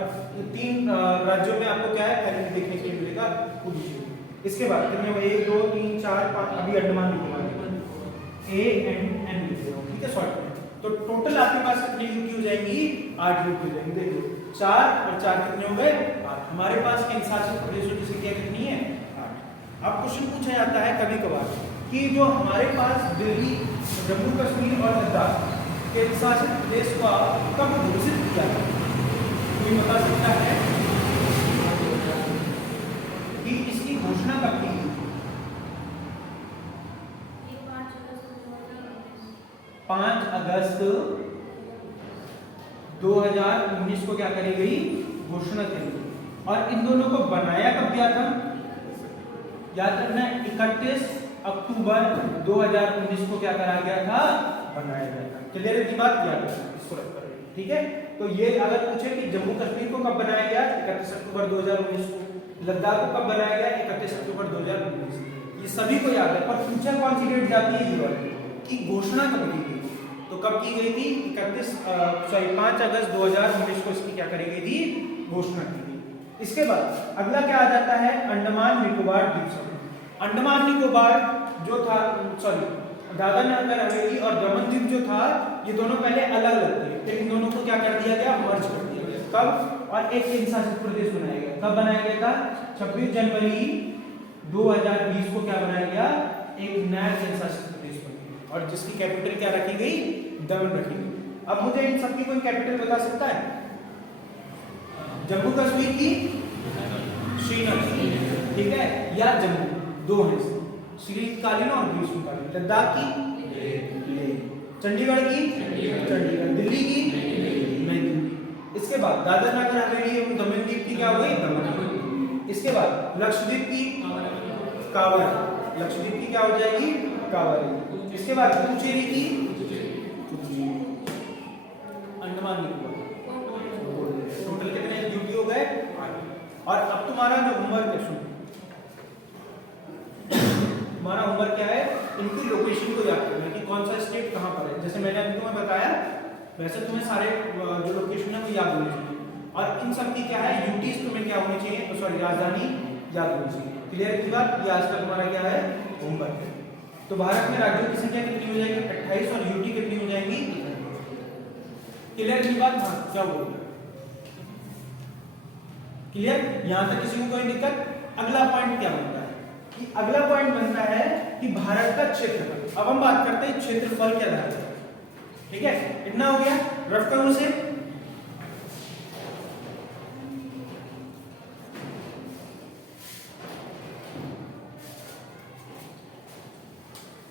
3 राज्यों में आपको क्या है? पहले देखने के लिए मिलेगा पुदुचेरी। इसके बाद कितने हुए? 1 2 3 4 5 अभी Andaman Nicobar A and N लिख रहा हूँ। ठीक है, शॉर्ट में। तो टोटल आपके पास कितनी यूटी हो जाएंगी? 8 यूटी हो जाएंगी। देखो 4 और 4 कितने हो गए? 8। हमारे पास केंद्र शासित प्रदेशों की संख्या कितनी है? 8। अब क्वेश्चन पूछा जाता है कभी कभार कि जो हमारे पास दिल्ली, जम्मू कश्मीर और लद्दाख केंद्र शासित प्रदेश का कब घोषित किया गया? कोई बता सकता है कि इसकी घोषणा कब की गई? 5 अगस्त 2019 को क्या करी गई? घोषणा करी गई। और इन दोनों को बनाया कब गया था? याद रखना, 31 अक्टूबर 2019 को क्या करा गया था? बनाया गया था। क्लियर है बात? याद रखना इसको रख कर। ठीक है, तो ये अगर पूछे कि जम्मू कश्मीर को कब बनाया गया? 31 अक्टूबर 2019 को। लद्दाख को कब बनाया गया? 31 अक्टूबर 2019। ये सभी को याद है। पर पूछा कौन सी डेट जाती है? ये वाली कि घोषणा कब की गई? तो कब की गई थी? 5 अगस्त 2019 को इसकी क्या करी गई थी? घोषणा की गई। इसके बाद अगला क्या आ जाता है? अंडमान निकोबार द्वीप समूह। अंडमान निकोबार जो था, दादर नगर हवेली और दमन द्वीप जो था, ये दोनों पहले अलग अलग थे, फिर इन दोनों को क्या कर दिया गया? मर्ज कर दिया गया। कब? और एक केंद्र शासित प्रदेश बनाया गया। कब बनाया गया था? 26 जनवरी 2020 को क्या बनाया गया? एक नया केंद्र शासित प्रदेश बन गया और जिसकी कैपिटल क्या रखी गई? दमन रखी गई। अब मुझे इन सबकी कोई कैपिटल बता सकता है? जम्मू कश्मीर की श्रीनगर, ठीक है, या जम्मू, दो है, शीतकालीन और ग्रीष्मकालीन। लद्दाख की लेह, चंडीगढ़ की चंडीगढ़, दिल्ली की नई दिल्ली। इसके बाद दादर नगर हवेली एवं दमन दीव की क्या हो गई? दमन। इसके बाद लक्षद्वीप की कांवड़, लक्षद्वीप की क्या हो जाएगी? कांवड़। इसके बाद पुडुचेरी की अंडमान निकोबार। टोटल कितने ड्यूटी हो गए? और अब तुम्हारा जो होमवर्क है, सुनो, तुम्हारा होमवर्क क्या है? इनकी लोकेशन को याद करना कि कौन सा स्टेट कहां पर है। जैसे मैंने अभी तुम्हें बताया वैसे तुम्हें सारे जो लोकेशन है वो याद होने चाहिए और इन सब की क्या है? यूटीज तुम्हें क्या होनी चाहिए? तो सॉरी, राजधानी याद होनी चाहिए। क्लियर की बात? ये आज का तुम्हारा क्या है? होमवर्क है। तो भारत में राज्यों की संख्या कितनी हो जाएगी? 28 और यूटी कितनी हो जाएगी? क्लियर की बात? हाँ, क्या बोल रहे? क्लियर? यहां तक किसी को कोई दिक्कत? अगला पॉइंट क्या बनता है कि अगला पॉइंट बनता है कि भारत का क्षेत्रफल। अब हम बात करते हैं क्षेत्रफल के आधार पर, ठीक है? इतना हो गया, रफ करो उसे।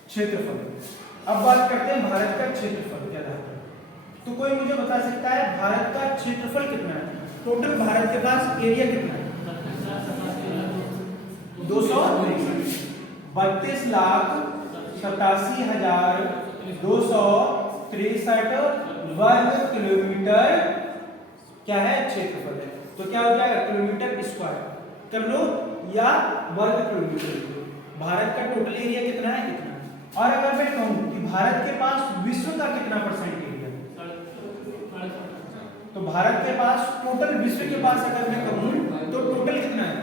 क्षेत्रफल। अब बात करते हैं भारत का क्षेत्रफल के आधार पर। तो कोई मुझे बता सकता है भारत का क्षेत्रफल कितना है? टोटल भारत के पास एरिया कितना है? 32,87,263 वर्ग किलोमीटर क्या है? क्षेत्रफल है। तो क्या हो जाएगा? किलोमीटर स्क्वायर कर लो या वर्ग किलोमीटर। भारत का टोटल एरिया कितना है? इतना। और अगर मैं कहूं कि भारत के पास विश्व का कितना परसेंट एरिया है, तो भारत के पास टोटल विश्व के पास अगर मैं कहूं तो टोटल कितना है?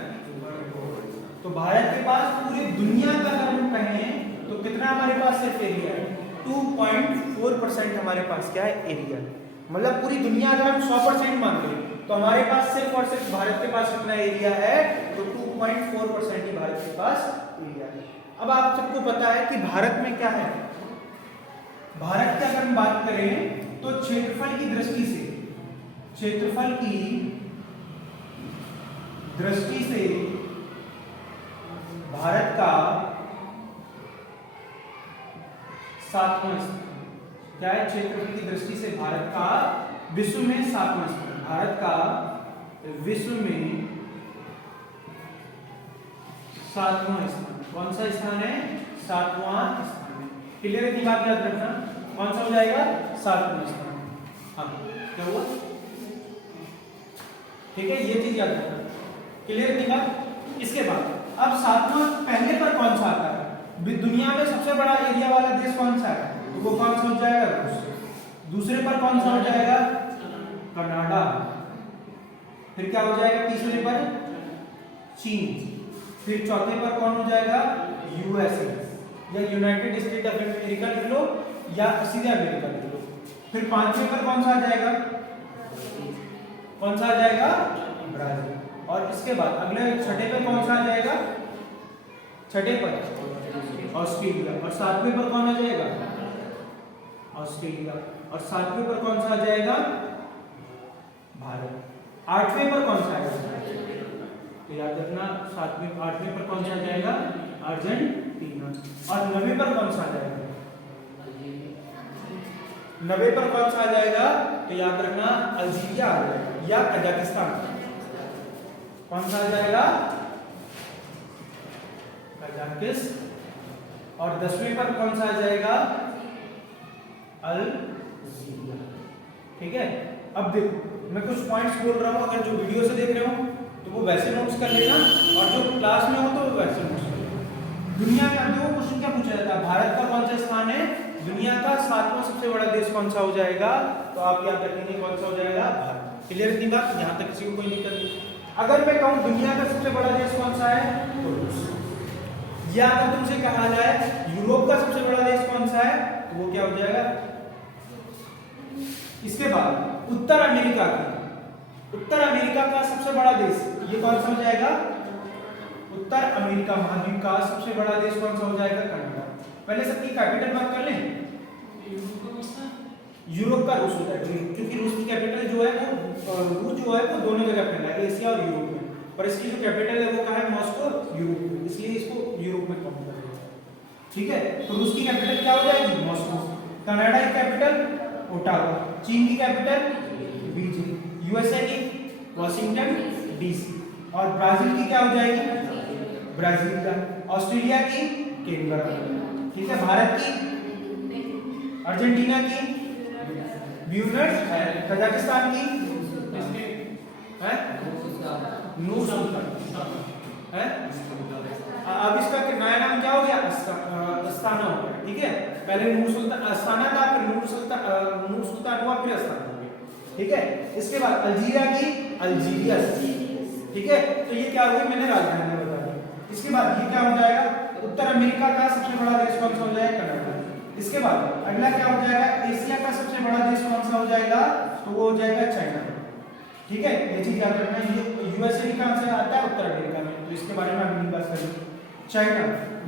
तो भारत के पास पूरी दुनिया का अगर हम कहें तो कितना हमारे पास सिर्फ एरिया है? 2.4% हमारे पास क्या है? एरिया। मतलब पूरी दुनिया अगर हम 100% मान लें तो हमारे पास सिर्फ और सिर्फ भारत के पास कितना एरिया है? तो 2.4% ही भारत के पास एरिया है। अब आप सबको पता है कि भारत में क्या है? भारत की अगर हम बात करें तो क्षेत्रफल की दृष्टि से, क्षेत्रफल की दृष्टि से भारत का 7वां स्थान क्या है? क्षेत्रफल की दृष्टि से भारत का विश्व में 7वां स्थान। भारत का विश्व में 7वां स्थान। कौन सा स्थान है? 7वां स्थान है। क्लियर है? बात याद रखना। कौन सा हो जाएगा? 7वां स्थान। हाँ, क्या हुआ? ठीक है, ये चीज याद रखना। क्लियर है बात? इसके बाद अब 7वां पहले पर कौन सा आता है? दुनिया में सबसे बड़ा एरिया वाला देश कौन सा है? तो वो कौन सा हो जाएगा? रूस। दूसरे पर कौन सा हो जाएगा? कनाडा। फिर क्या हो जाएगा? तीसरे पर चीन। फिर चौथे पर कौन हो जाएगा? यूएसए या यूनाइटेड स्टेट ऑफ अमेरिका लिख लो या सीधे अमेरिका लिख लो। फिर पांचवें पर कौन सा आ जाएगा? कौन सा आ जाएगा? ब्राजील। और इसके बाद अगले छठे पे कौन सा आ जाएगा? छठे पर ऑस्ट्रेलिया। और सातवें पर कौन आ जाएगा? ऑस्ट्रेलिया। और सातवें पर कौन सा आ जाएगा? भारत। आठवें पर कौन सा आएगा? तो याद रखना, 8वें पर कौन सा आ जाएगा? अर्जेंटीना। और 9वें पर कौन सा आ जाएगा? 9वें पर कौन सा आ जाएगा? तो याद रखना, अल्जीरिया आ जाएगा या कजाकिस्तान। कौन सा आ जाएगा? कजाकिस्तान। और 10वें पर कौन सा आ जाएगा? अल्जीरिया। ठीक है, अब देखो मैं कुछ पॉइंट्स बोल रहा हूं, अगर जो वीडियो से देख रहे हो तो वो वैसे नोट्स कर लेना और जो क्लास में हो तो वो वैसे नोट्स कर लेना। दुनिया का जो क्वेश्चन क्या पूछा जाता है? भारत का कौन सा स्थान है? दुनिया का 7वां सबसे बड़ा देश कौन सा हो जाएगा? तो आप याद रखेंगे कौन सा हो जाएगा? भारत। क्लियर इतनी बात? यहां तक किसी को कोई दिक्कत नहीं। अगर मैं कहूं दुनिया का सबसे बड़ा देश कौन सा है? तो रूस। या अगर तुमसे कहा जाए यूरोप का सबसे बड़ा देश कौन सा है? तो वो क्या हो जाएगा? इसके बाद उत्तर अमेरिका की उत्तर अमेरिका का सबसे बड़ा देश, ये कौन सा हो जाएगा? उत्तर अमेरिका महाद्वीप का सबसे बड़ा देश कौन सा हो जाएगा? कनाडा। पहले सबकी कैपिटल बात कर लें। यूरोप का रूस हो जाएगा, क्योंकि रूस की कैपिटल जो है वो रूस जो है वो दोनों जगह फैला है, एशिया और यूरोप में, पर इसकी जो कैपिटल है वो कहाँ है? मॉस्को, यूरोप में, इसलिए इसको यूरोप में काउंट करेंगे। ठीक है, तो रूस की कैपिटल क्या हो जाएगी? मॉस्को। कनाडा की कैपिटल ओटावा। चीन की कैपिटल बीजिंग। यूएसए की वॉशिंगटन डीसी। और ब्राजील की क्या हो जाएगी? ब्राजील का। ऑस्ट्रेलिया की कैनबरा। ठीक है, भारत की अर्जेंटीना की ब्यूनस आयर्स। कजाकिस्तान की है नूर सुल्तान है। अब इसका नया नाम क्या हो गया? अस्ताना हो गया। ठीक है, पहले नूर सुल्तान अस्ताना था, फिर नूर सुल्तान हुआ, फिर अस्ताना हो गया। ठीक है, इसके बाद अल्जीरिया की अल्जीरिया। ठीक है, तो ये क्या हुई? मैंने राजधानी बता दी। इसके बाद ये क्या हो जाएगा? उत्तर अमेरिका का सबसे बड़ा देश कौन सा हो जाएगा? कनाडा। इसके बाद अगला क्या हो जाएगा? एशिया का सबसे बड़ा देश कौन सा हो जाएगा? तो वो हो जाएगा चाइना। ठीक है, ये चीज याद रखना। ये यूएसए भी कहां से आता है? उत्तर अमेरिका में, तो इसके बारे में अगली बात करेंगे। चाइना,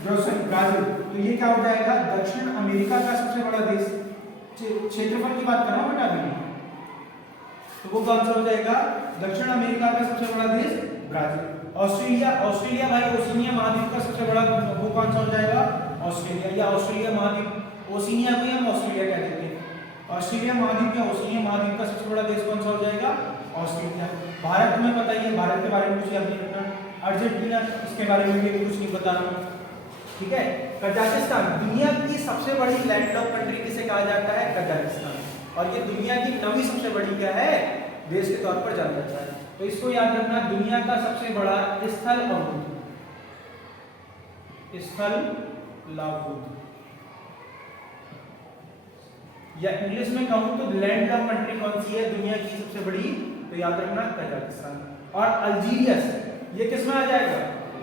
ब्राजील, तो ये क्या हो जाएगा? दक्षिण अमेरिका का सबसे बड़ा देश। क्षेत्रफल की बात कर रहा हूं बेटा अभी, तो वो कौन सा हो जाएगा? दक्षिण अमेरिका का सबसे बड़ा देश ब्राजील। ऑस्ट्रेलिया भाई ओशिनिया महाद्वीप का सबसे बड़ा, वो कौन सा हो जाएगा? ऑस्ट्रेलिया, या ऑस्ट्रेलिया महाद्वीप, ओशिनिया को हम ऑस्ट्रेलिया कह देते हैं। ऑस्ट्रेलिया महाद्वीप या ओशिनिया महाद्वीप का सबसे बड़ा देश कौन सा हो जाएगा? ऑस्ट्रेलिया। भारत तुम्हें पता ही है, भारत के बारे में कुछ याद नहीं रखना। अर्जेंटीना, इसके बारे में भी कुछ नहीं बता रहा हूँ। ठीक है, कजाकिस्तान, दुनिया की सबसे बड़ी लैंडलॉक कंट्री किसे कहा जाता है? कजाकिस्तान। और ये दुनिया की 9वीं सबसे बड़ी क्या है? देश के तौर पर जाना जाता है। तो इसको याद रखना, दुनिया का सबसे बड़ा स्थल अवरोध, स्थल लाभूत, या इंग्लिश में कहूं तो लैंड ऑफ कंट्री कौन सी है दुनिया की सबसे बड़ी? तो याद रखना कजाकिस्तान। और अल्जीरिया, ये किस में आ जाएगा?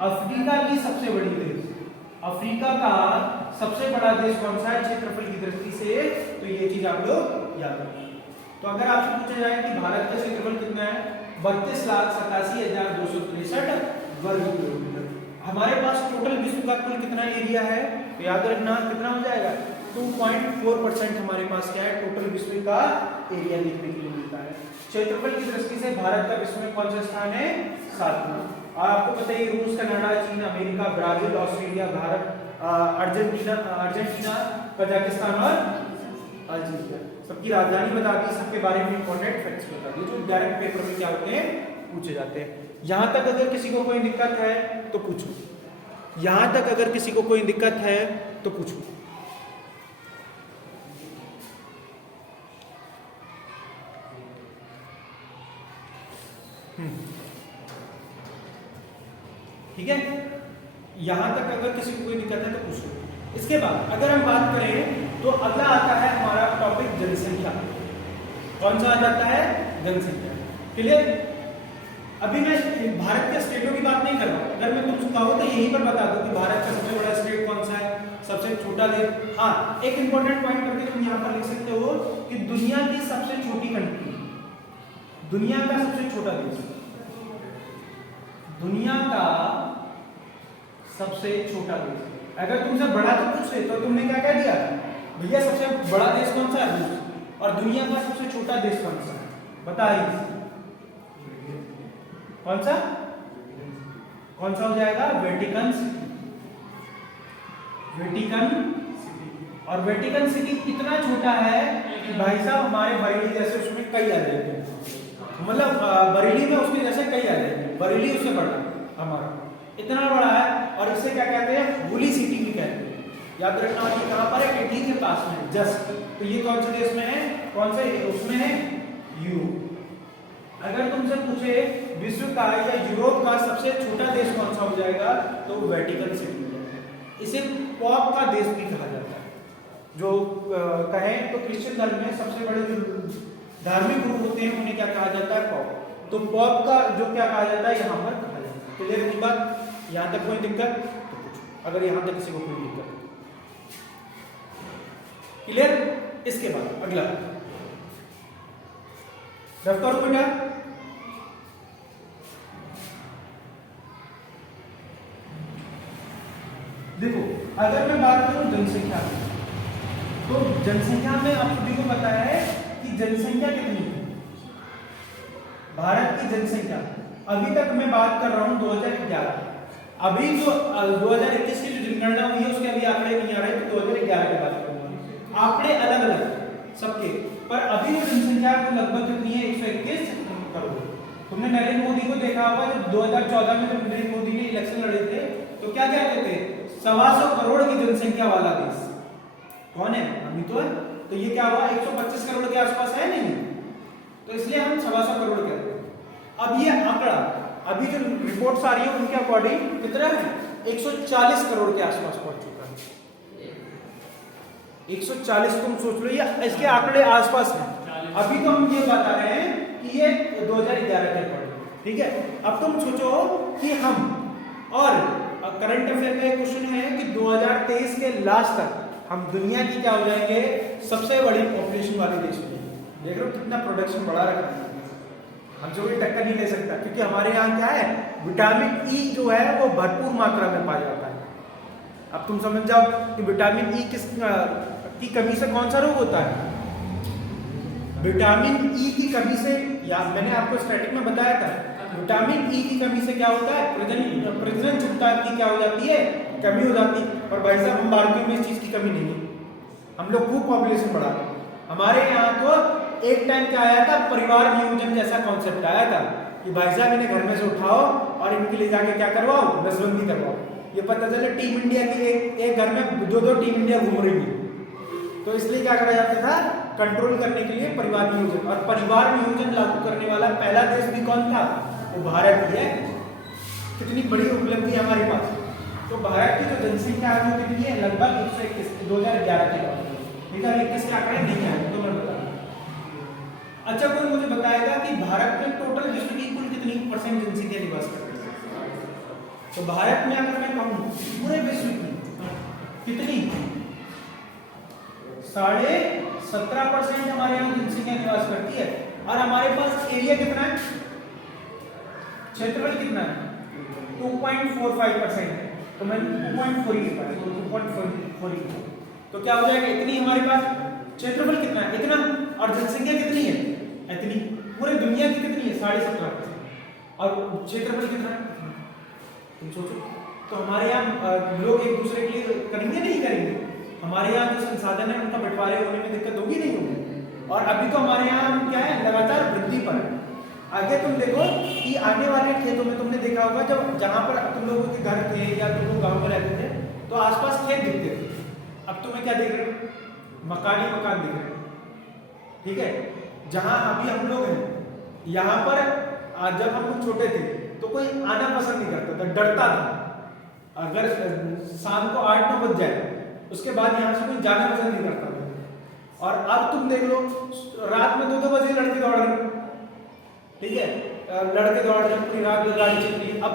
अफ्रीका की सबसे बड़ी देश। अफ्रीका का सबसे बड़ा देश कौन सा है क्षेत्रफल की दृष्टि से? तो ये चीज आप लोग याद रखना। तो अगर आपसे पूछा जाए कि भारत का क्षेत्रफल कितना है? 32,87,263 वर्ग किलोमीटर। हमारे पास टोटल विश्व का कुल कितना एरिया है? तो याद रखना कितना हो जाएगा? 2.4% हमारे पास क्या है? टोटल विश्व का एरिया देखने के लिए मिलता है। क्षेत्रफल की दृष्टि से भारत का विश्व में कौन सा स्थान है? 7वां। और आपको पता ही रूस, कनाडा, चीन, America, Brazil, Australia, Bharat, Argentina, Kazakhstan और अल्जीरिया। सबकी राजधानी बता दी, सबके बारे में इंपॉर्टेंट फैक्ट्स बता दी, जो डायरेक्ट पेपर में क्या होते हैं? पूछे जाते हैं। यहां तक अगर किसी को कोई दिक्कत है तो पूछो। यहां तक अगर किसी को कोई दिक्कत है तो पूछो। ठीक है, यहां तक अगर किसी को कोई दिक्कत है तो पूछो। इसके बाद अगर हम बात करें तो अगला आता है हमारा टॉपिक जनसंख्या। कौन सा आ जाता है? जनसंख्या। क्लियर? अभी मैं भारत के स्टेटों की बात नहीं कर रहा हूं। अगर मैं कुछ कहूं तो यहीं पर बता दूं कि भारत का सबसे बड़ा स्टेट कौन सा है, सबसे छोटा देश। हाँ, एक इंपॉर्टेंट पॉइंट करके तुम यहां पर लिख सकते हो कि दुनिया की सबसे छोटी कंट्री, दुनिया का सबसे छोटा देश, दुनिया का सबसे छोटा देश। अगर तुमसे बड़ा तो पूछे तो तुमने क्या कह दिया? भैया सबसे बड़ा देश कौन सा है? और दुनिया का सबसे छोटा देश कौन सा है? बताइए कौन सा? कौन सा हो जाएगा? Vatican city. Vatican city. और वेटिकन सिटी कितना छोटा है कि भाई साहब हमारे बरेली जैसे उसमें कई आ जाते हैं, मतलब बरेली में उसके जैसे कई आ जाते हैं, बरेली उससे बड़ा हमारा इतना बड़ा है। और इसे क्या कहते हैं? होली सिटी भी कहते हैं। याद रखना कि कहां पर है? इटली के पास में जस्ट। तो ये कौन से देश में है? कौन से उसमें है? यूरोप। अगर तुमसे पूछे विश्व का या यूरोप का सबसे छोटा देश कौन सा हो जाएगा? तो वेटिकन सिटी हो जाएगा। इसे पॉप का देश भी कहा जाता है। जो कहें तो क्रिश्चियन धर्म में सबसे बड़े जो धार्मिक ग्रुप होते हैं उन्हें क्या कहा जाता है? पॉप। तो पॉप का जो क्या कहा जाता है? यहाँ पर कहा जाता है। क्लियर की बात? यहाँ तक कोई दिक्कत तो पूछो, अगर यहाँ तक किसी को कोई दिक्कत। क्लियर? इसके बाद अगला रफ करो बेटा। देखो अगर मैं बात करूं जनसंख्या की, तो जनसंख्या में आप सभी को पता है कि जनसंख्या कितनी है। भारत की जनसंख्या अभी तक मैं बात कर रहा हूं 2011, अभी जो 2021 की जो जनगणना हुई है उसके अभी आंकड़े नहीं आ रहे, तो 2011 की बात करूंगा। आंकड़े अलग अलग सबके, पर अभी जो जनसंख्या है वो लगभग कितनी है, 121 करोड़। तुमने नरेंद्र मोदी को देखा होगा जब 2014 में जब नरेंद्र मोदी ने इलेक्शन लड़े थे तो क्या कहते थे, 125 करोड़ की जनसंख्या वाला देश। कौन है, हम ही तो है। तो ये क्या हुआ, 125 करोड़ के आसपास है नहीं, तो इसलिए हम 125 करोड़ कहते हैं। अब ये आंकड़ा अभी जो रिपोर्ट्स आ रही है उनके अकॉर्डिंग कितना है, 140 करोड़ के आसपास पहुंच चुका है। 140 तुम सोच लो, ये इसके आंकड़े आसपास हैं। अभी तो हम ये बता रहे हैं कि ये 2011 के अकॉर्डिंग, ठीक है। अब तुम सोचो कि हम, और करंट अफेयर का एक क्वेश्चन है कि 2023 के लास्ट तक हम दुनिया की क्या हो जाएंगे, सबसे बड़ी पॉपुलेशन वाले देश में। देख रहे हो कितना प्रोडक्शन बढ़ा रखा है, हमसे कोई टक्कर नहीं ले सकता, क्योंकि हमारे यहाँ क्या है, विटामिन ई जो है वो भरपूर मात्रा में पाया जाता है। अब तुम समझ जाओ कि विटामिन ई की कमी से कौन सा रोग होता है। विटामिन ई की कमी से, या मैंने आपको स्टार्टिंग में बताया था, विटामिन ई की कमी से क्या होता है, प्रजनन क्षमता की क्या हो जाती है, कमी हो जाती है। और भाई साहब हम भारतीयों में इस चीज की कमी नहीं है, हम लोग खूब पॉपुलेशन बढ़ा रहे हैं। हमारे यहाँ तो एक टाइम क्या आया था, परिवार नियोजन जैसा कॉन्सेप्ट आया था कि भाई साहब इन्हें घर में से उठाओ और इनके ले जाके क्या करवाओ, नसबंदी करवाओ। ये पता चले टीम इंडिया की एक घर में दो टीम इंडिया घूम रही है, तो इसलिए क्या करा जाता था, कंट्रोल करने के लिए परिवार नियोजन। और परिवार नियोजन लागू करने वाला पहला देश भी कौन था, वो भारत ही है। कितनी बड़ी उपलब्धि है हमारे पास। तो भारत की जो जनसंख्या है वो कितनी है, लगभग 121, 2011 के बाद, ठीक है। 21 के आंकड़े नहीं आए तो मैं बता दूं। अच्छा, कोई मुझे बताएगा कि भारत में टोटल विश्व की कुल कितनी % जनसंख्या निवास करती है। तो भारत में अगर मैं कहूँ पूरे विश्व की कितनी, 17.5% हमारे यहाँ जनसंख्या निवास करती है। और हमारे पास एरिया कितना है, क्षेत्रफल कितना है, 2.45% है। तो मैंने 2.4 ही लिखा है, तो 2.4 ही। तो क्या हो जाएगा, इतनी हमारे पास क्षेत्रफल कितना है, इतना, और जनसंख्या कितनी है, इतनी। पूरे दुनिया की कितनी है, 17.5%। और क्षेत्रफल कितना है, तुम सोचो। तो हमारे यहाँ लोग एक दूसरे के लिए करेंगे नहीं करेंगे, हमारे यहाँ जो संसाधन है उनका बंटवारे होने में दिक्कत होगी नहीं होगी। और अभी तो हमारे यहाँ क्या है, लगातार वृद्धि पर है। आगे तुम देखो कि आने वाले खेतों में तुमने देखा होगा, जब जहां पर तुम लोगों के घर थे या तुम लोग गांव में रहते थे तो आसपास खेत दिखते थे। अब तुम्हें क्या देख रहे हो, मकान ही मकान दिख रहे हैं, ठीक है। जहां अभी हम लोग हैं, यहाँ पर जब हम लोग छोटे थे तो कोई आना पसंद नहीं करता था, डरता था। अगर शाम को 8-9 बज जाए उसके बाद यहाँ से कोई जाना पसंद नहीं करता था। और अब तुम देख लो, रात में 2-2 बजे लड़के दौड़ रहे, ठीक है, लड़के दौड़ रहे, पूरी रात गाड़ी चल रही है। अब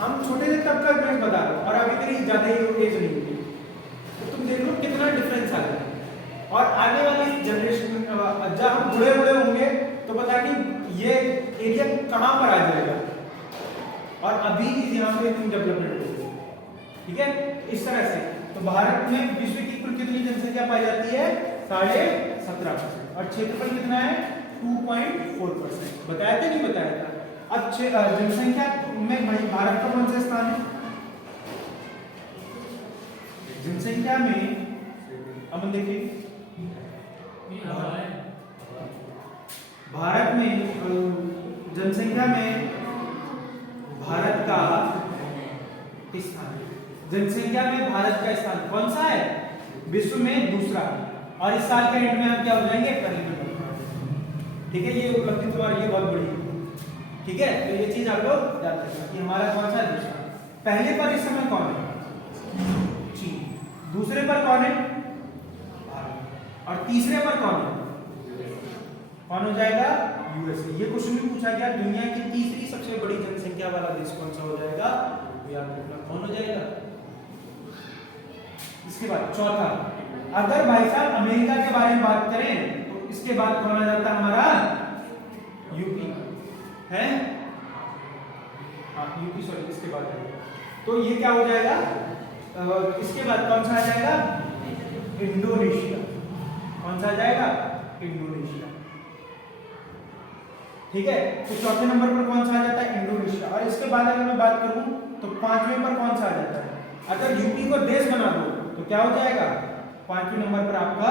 हम छोटे थे तब का मैं बता रहा हूँ, और अभी मेरी ज्यादा ही एज नहीं हुई, तो तुम देख लो कितना डिफरेंस आ गया। और आने वाली जनरेशन जब हम बूढ़े होंगे तो पता नहीं ये एरिया कहाँ पर आ जाएगा। और अभी यहाँ पे इतनी डेवलपमेंट हो गई, ठीक है। इस तरह से तो भारत में विश्व की कुल कितनी जनसंख्या पाई जाती है, 17.5%। और क्षेत्रफल कितना है, 2.4%। बताया था नहीं बताया था। अब जनसंख्या में भाई भारत का कौन सा स्थान है, जनसंख्या में अपन देखिए, भारत में जनसंख्या में भारत का स्थान, जनसंख्या में भारत का स्थान कौन सा है, विश्व में दूसरा। और इस साल के एंड में हम क्या हो जाएंगे, पहले नंबर, ठीक है। ये उपलब्धि तुम्हारी ये बहुत बड़ी है, ठीक है। तो ये चीज आप लोग याद रखना कि हमारा कौन सा है, दूसरा। पहले पर इस समय कौन है, चीन। दूसरे पर कौन है, भारत। और तीसरे पर कौन है, कौन हो जाएगा, यूएसए। ये क्वेश्चन भी पूछा गया, दुनिया की तीसरी सबसे बड़ी जनसंख्या वाला देश कौन सा हो जाएगा, याद रखना कौन हो जाएगा। इसके बाद चौथा, अगर भाई साहब अमेरिका के बारे में बात करें तो इसके बाद कौन आ जाता है हमारा, यूपी है, हाँ यूपी, सॉरी इसके बाद है। तो ये क्या हो जाएगा, इसके बाद कौन सा आ जाएगा? इंडोनेशिया। कौन सा आ जाएगा? इंडोनेशिया। ठीक है, तो चौथे नंबर पर कौन सा आ जाता है? इंडोनेशिया। और इसके बाद अगर मैं बात करूं तो पांचवें पर कौन सा आ जाता है? अगर यूपी को देश बना दो तो क्या हो जाएगा? पांचवें नंबर पर आपका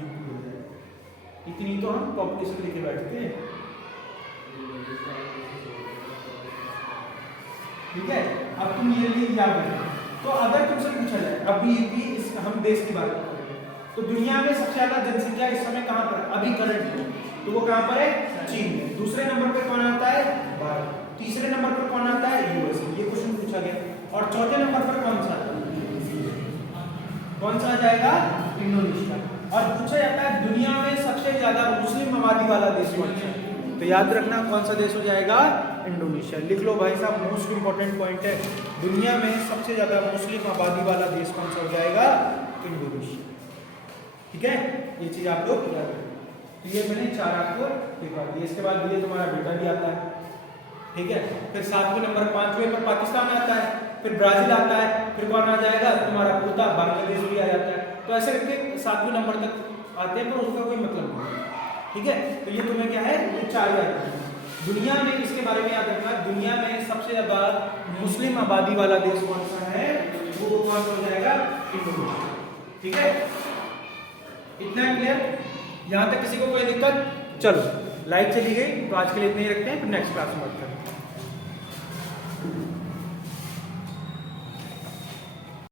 यूपी हो जाएगा। इतनी तो हम कॉम्पिटिशन लेके बैठते हैं। ठीक है, अब तुम ये लिए याद रखो। तो अगर तुमसे पूछा जाए अभी यूपी इस हम देश की बात करें तो दुनिया में सबसे ज्यादा जनसंख्या इस समय कहां पर अभी करंट में? तो वो कहां पर है? चीन में। दूसरे नंबर पर कौन आता है? भारत। तीसरे नंबर पर कौन आता है? यूएसए। ये क्वेश्चन पूछा गया। और चौथे नंबर पर कौन सा आता है? कौन सा आ जाएगा? इंडोनेशिया। और पूछा जाता है दुनिया में सबसे ज्यादा मुस्लिम आबादी वाला देश कौन सा है? तो याद रखना कौन सा देश हो जाएगा? इंडोनेशिया। लिख लो भाई साहब, मोस्ट इंपॉर्टेंट पॉइंट है। दुनिया में सबसे ज्यादा मुस्लिम आबादी वाला देश कौन सा हो जाएगा? इंडोनेशिया। ठीक है, ये चीज आप लोग याद रखें। तो ये मैंने चार आपको दिखा दिए। इसके बाद ये तुम्हारा बेटा भी आता है। ठीक है, फिर सातवें नंबर, पांचवें पर पाकिस्तान आता है, फिर ब्राजील आता है, फिर कौन आ जाएगा? तुम्हारा पोता बांग्लादेश भी आ जाता है। तो ऐसे करके सातवें नंबर तक आते हैं, पर उसका कोई मतलब नहीं। ठीक है, तो ये तुम्हें क्या है? ये चार याद रखना। दुनिया में इसके बारे में याद रखना, दुनिया में सबसे ज्यादा मुस्लिम आबादी वाला देश कौन सा है? वो कौन सा हो जाएगा? इंडोनेशिया। ठीक है, इतना क्लियर? यहां तक किसी को कोई दिक्कत? चलो लाइट चली गई तो आज के लिए इतना ही रखते हैं, फिर नेक्स्ट क्लास में बात करें।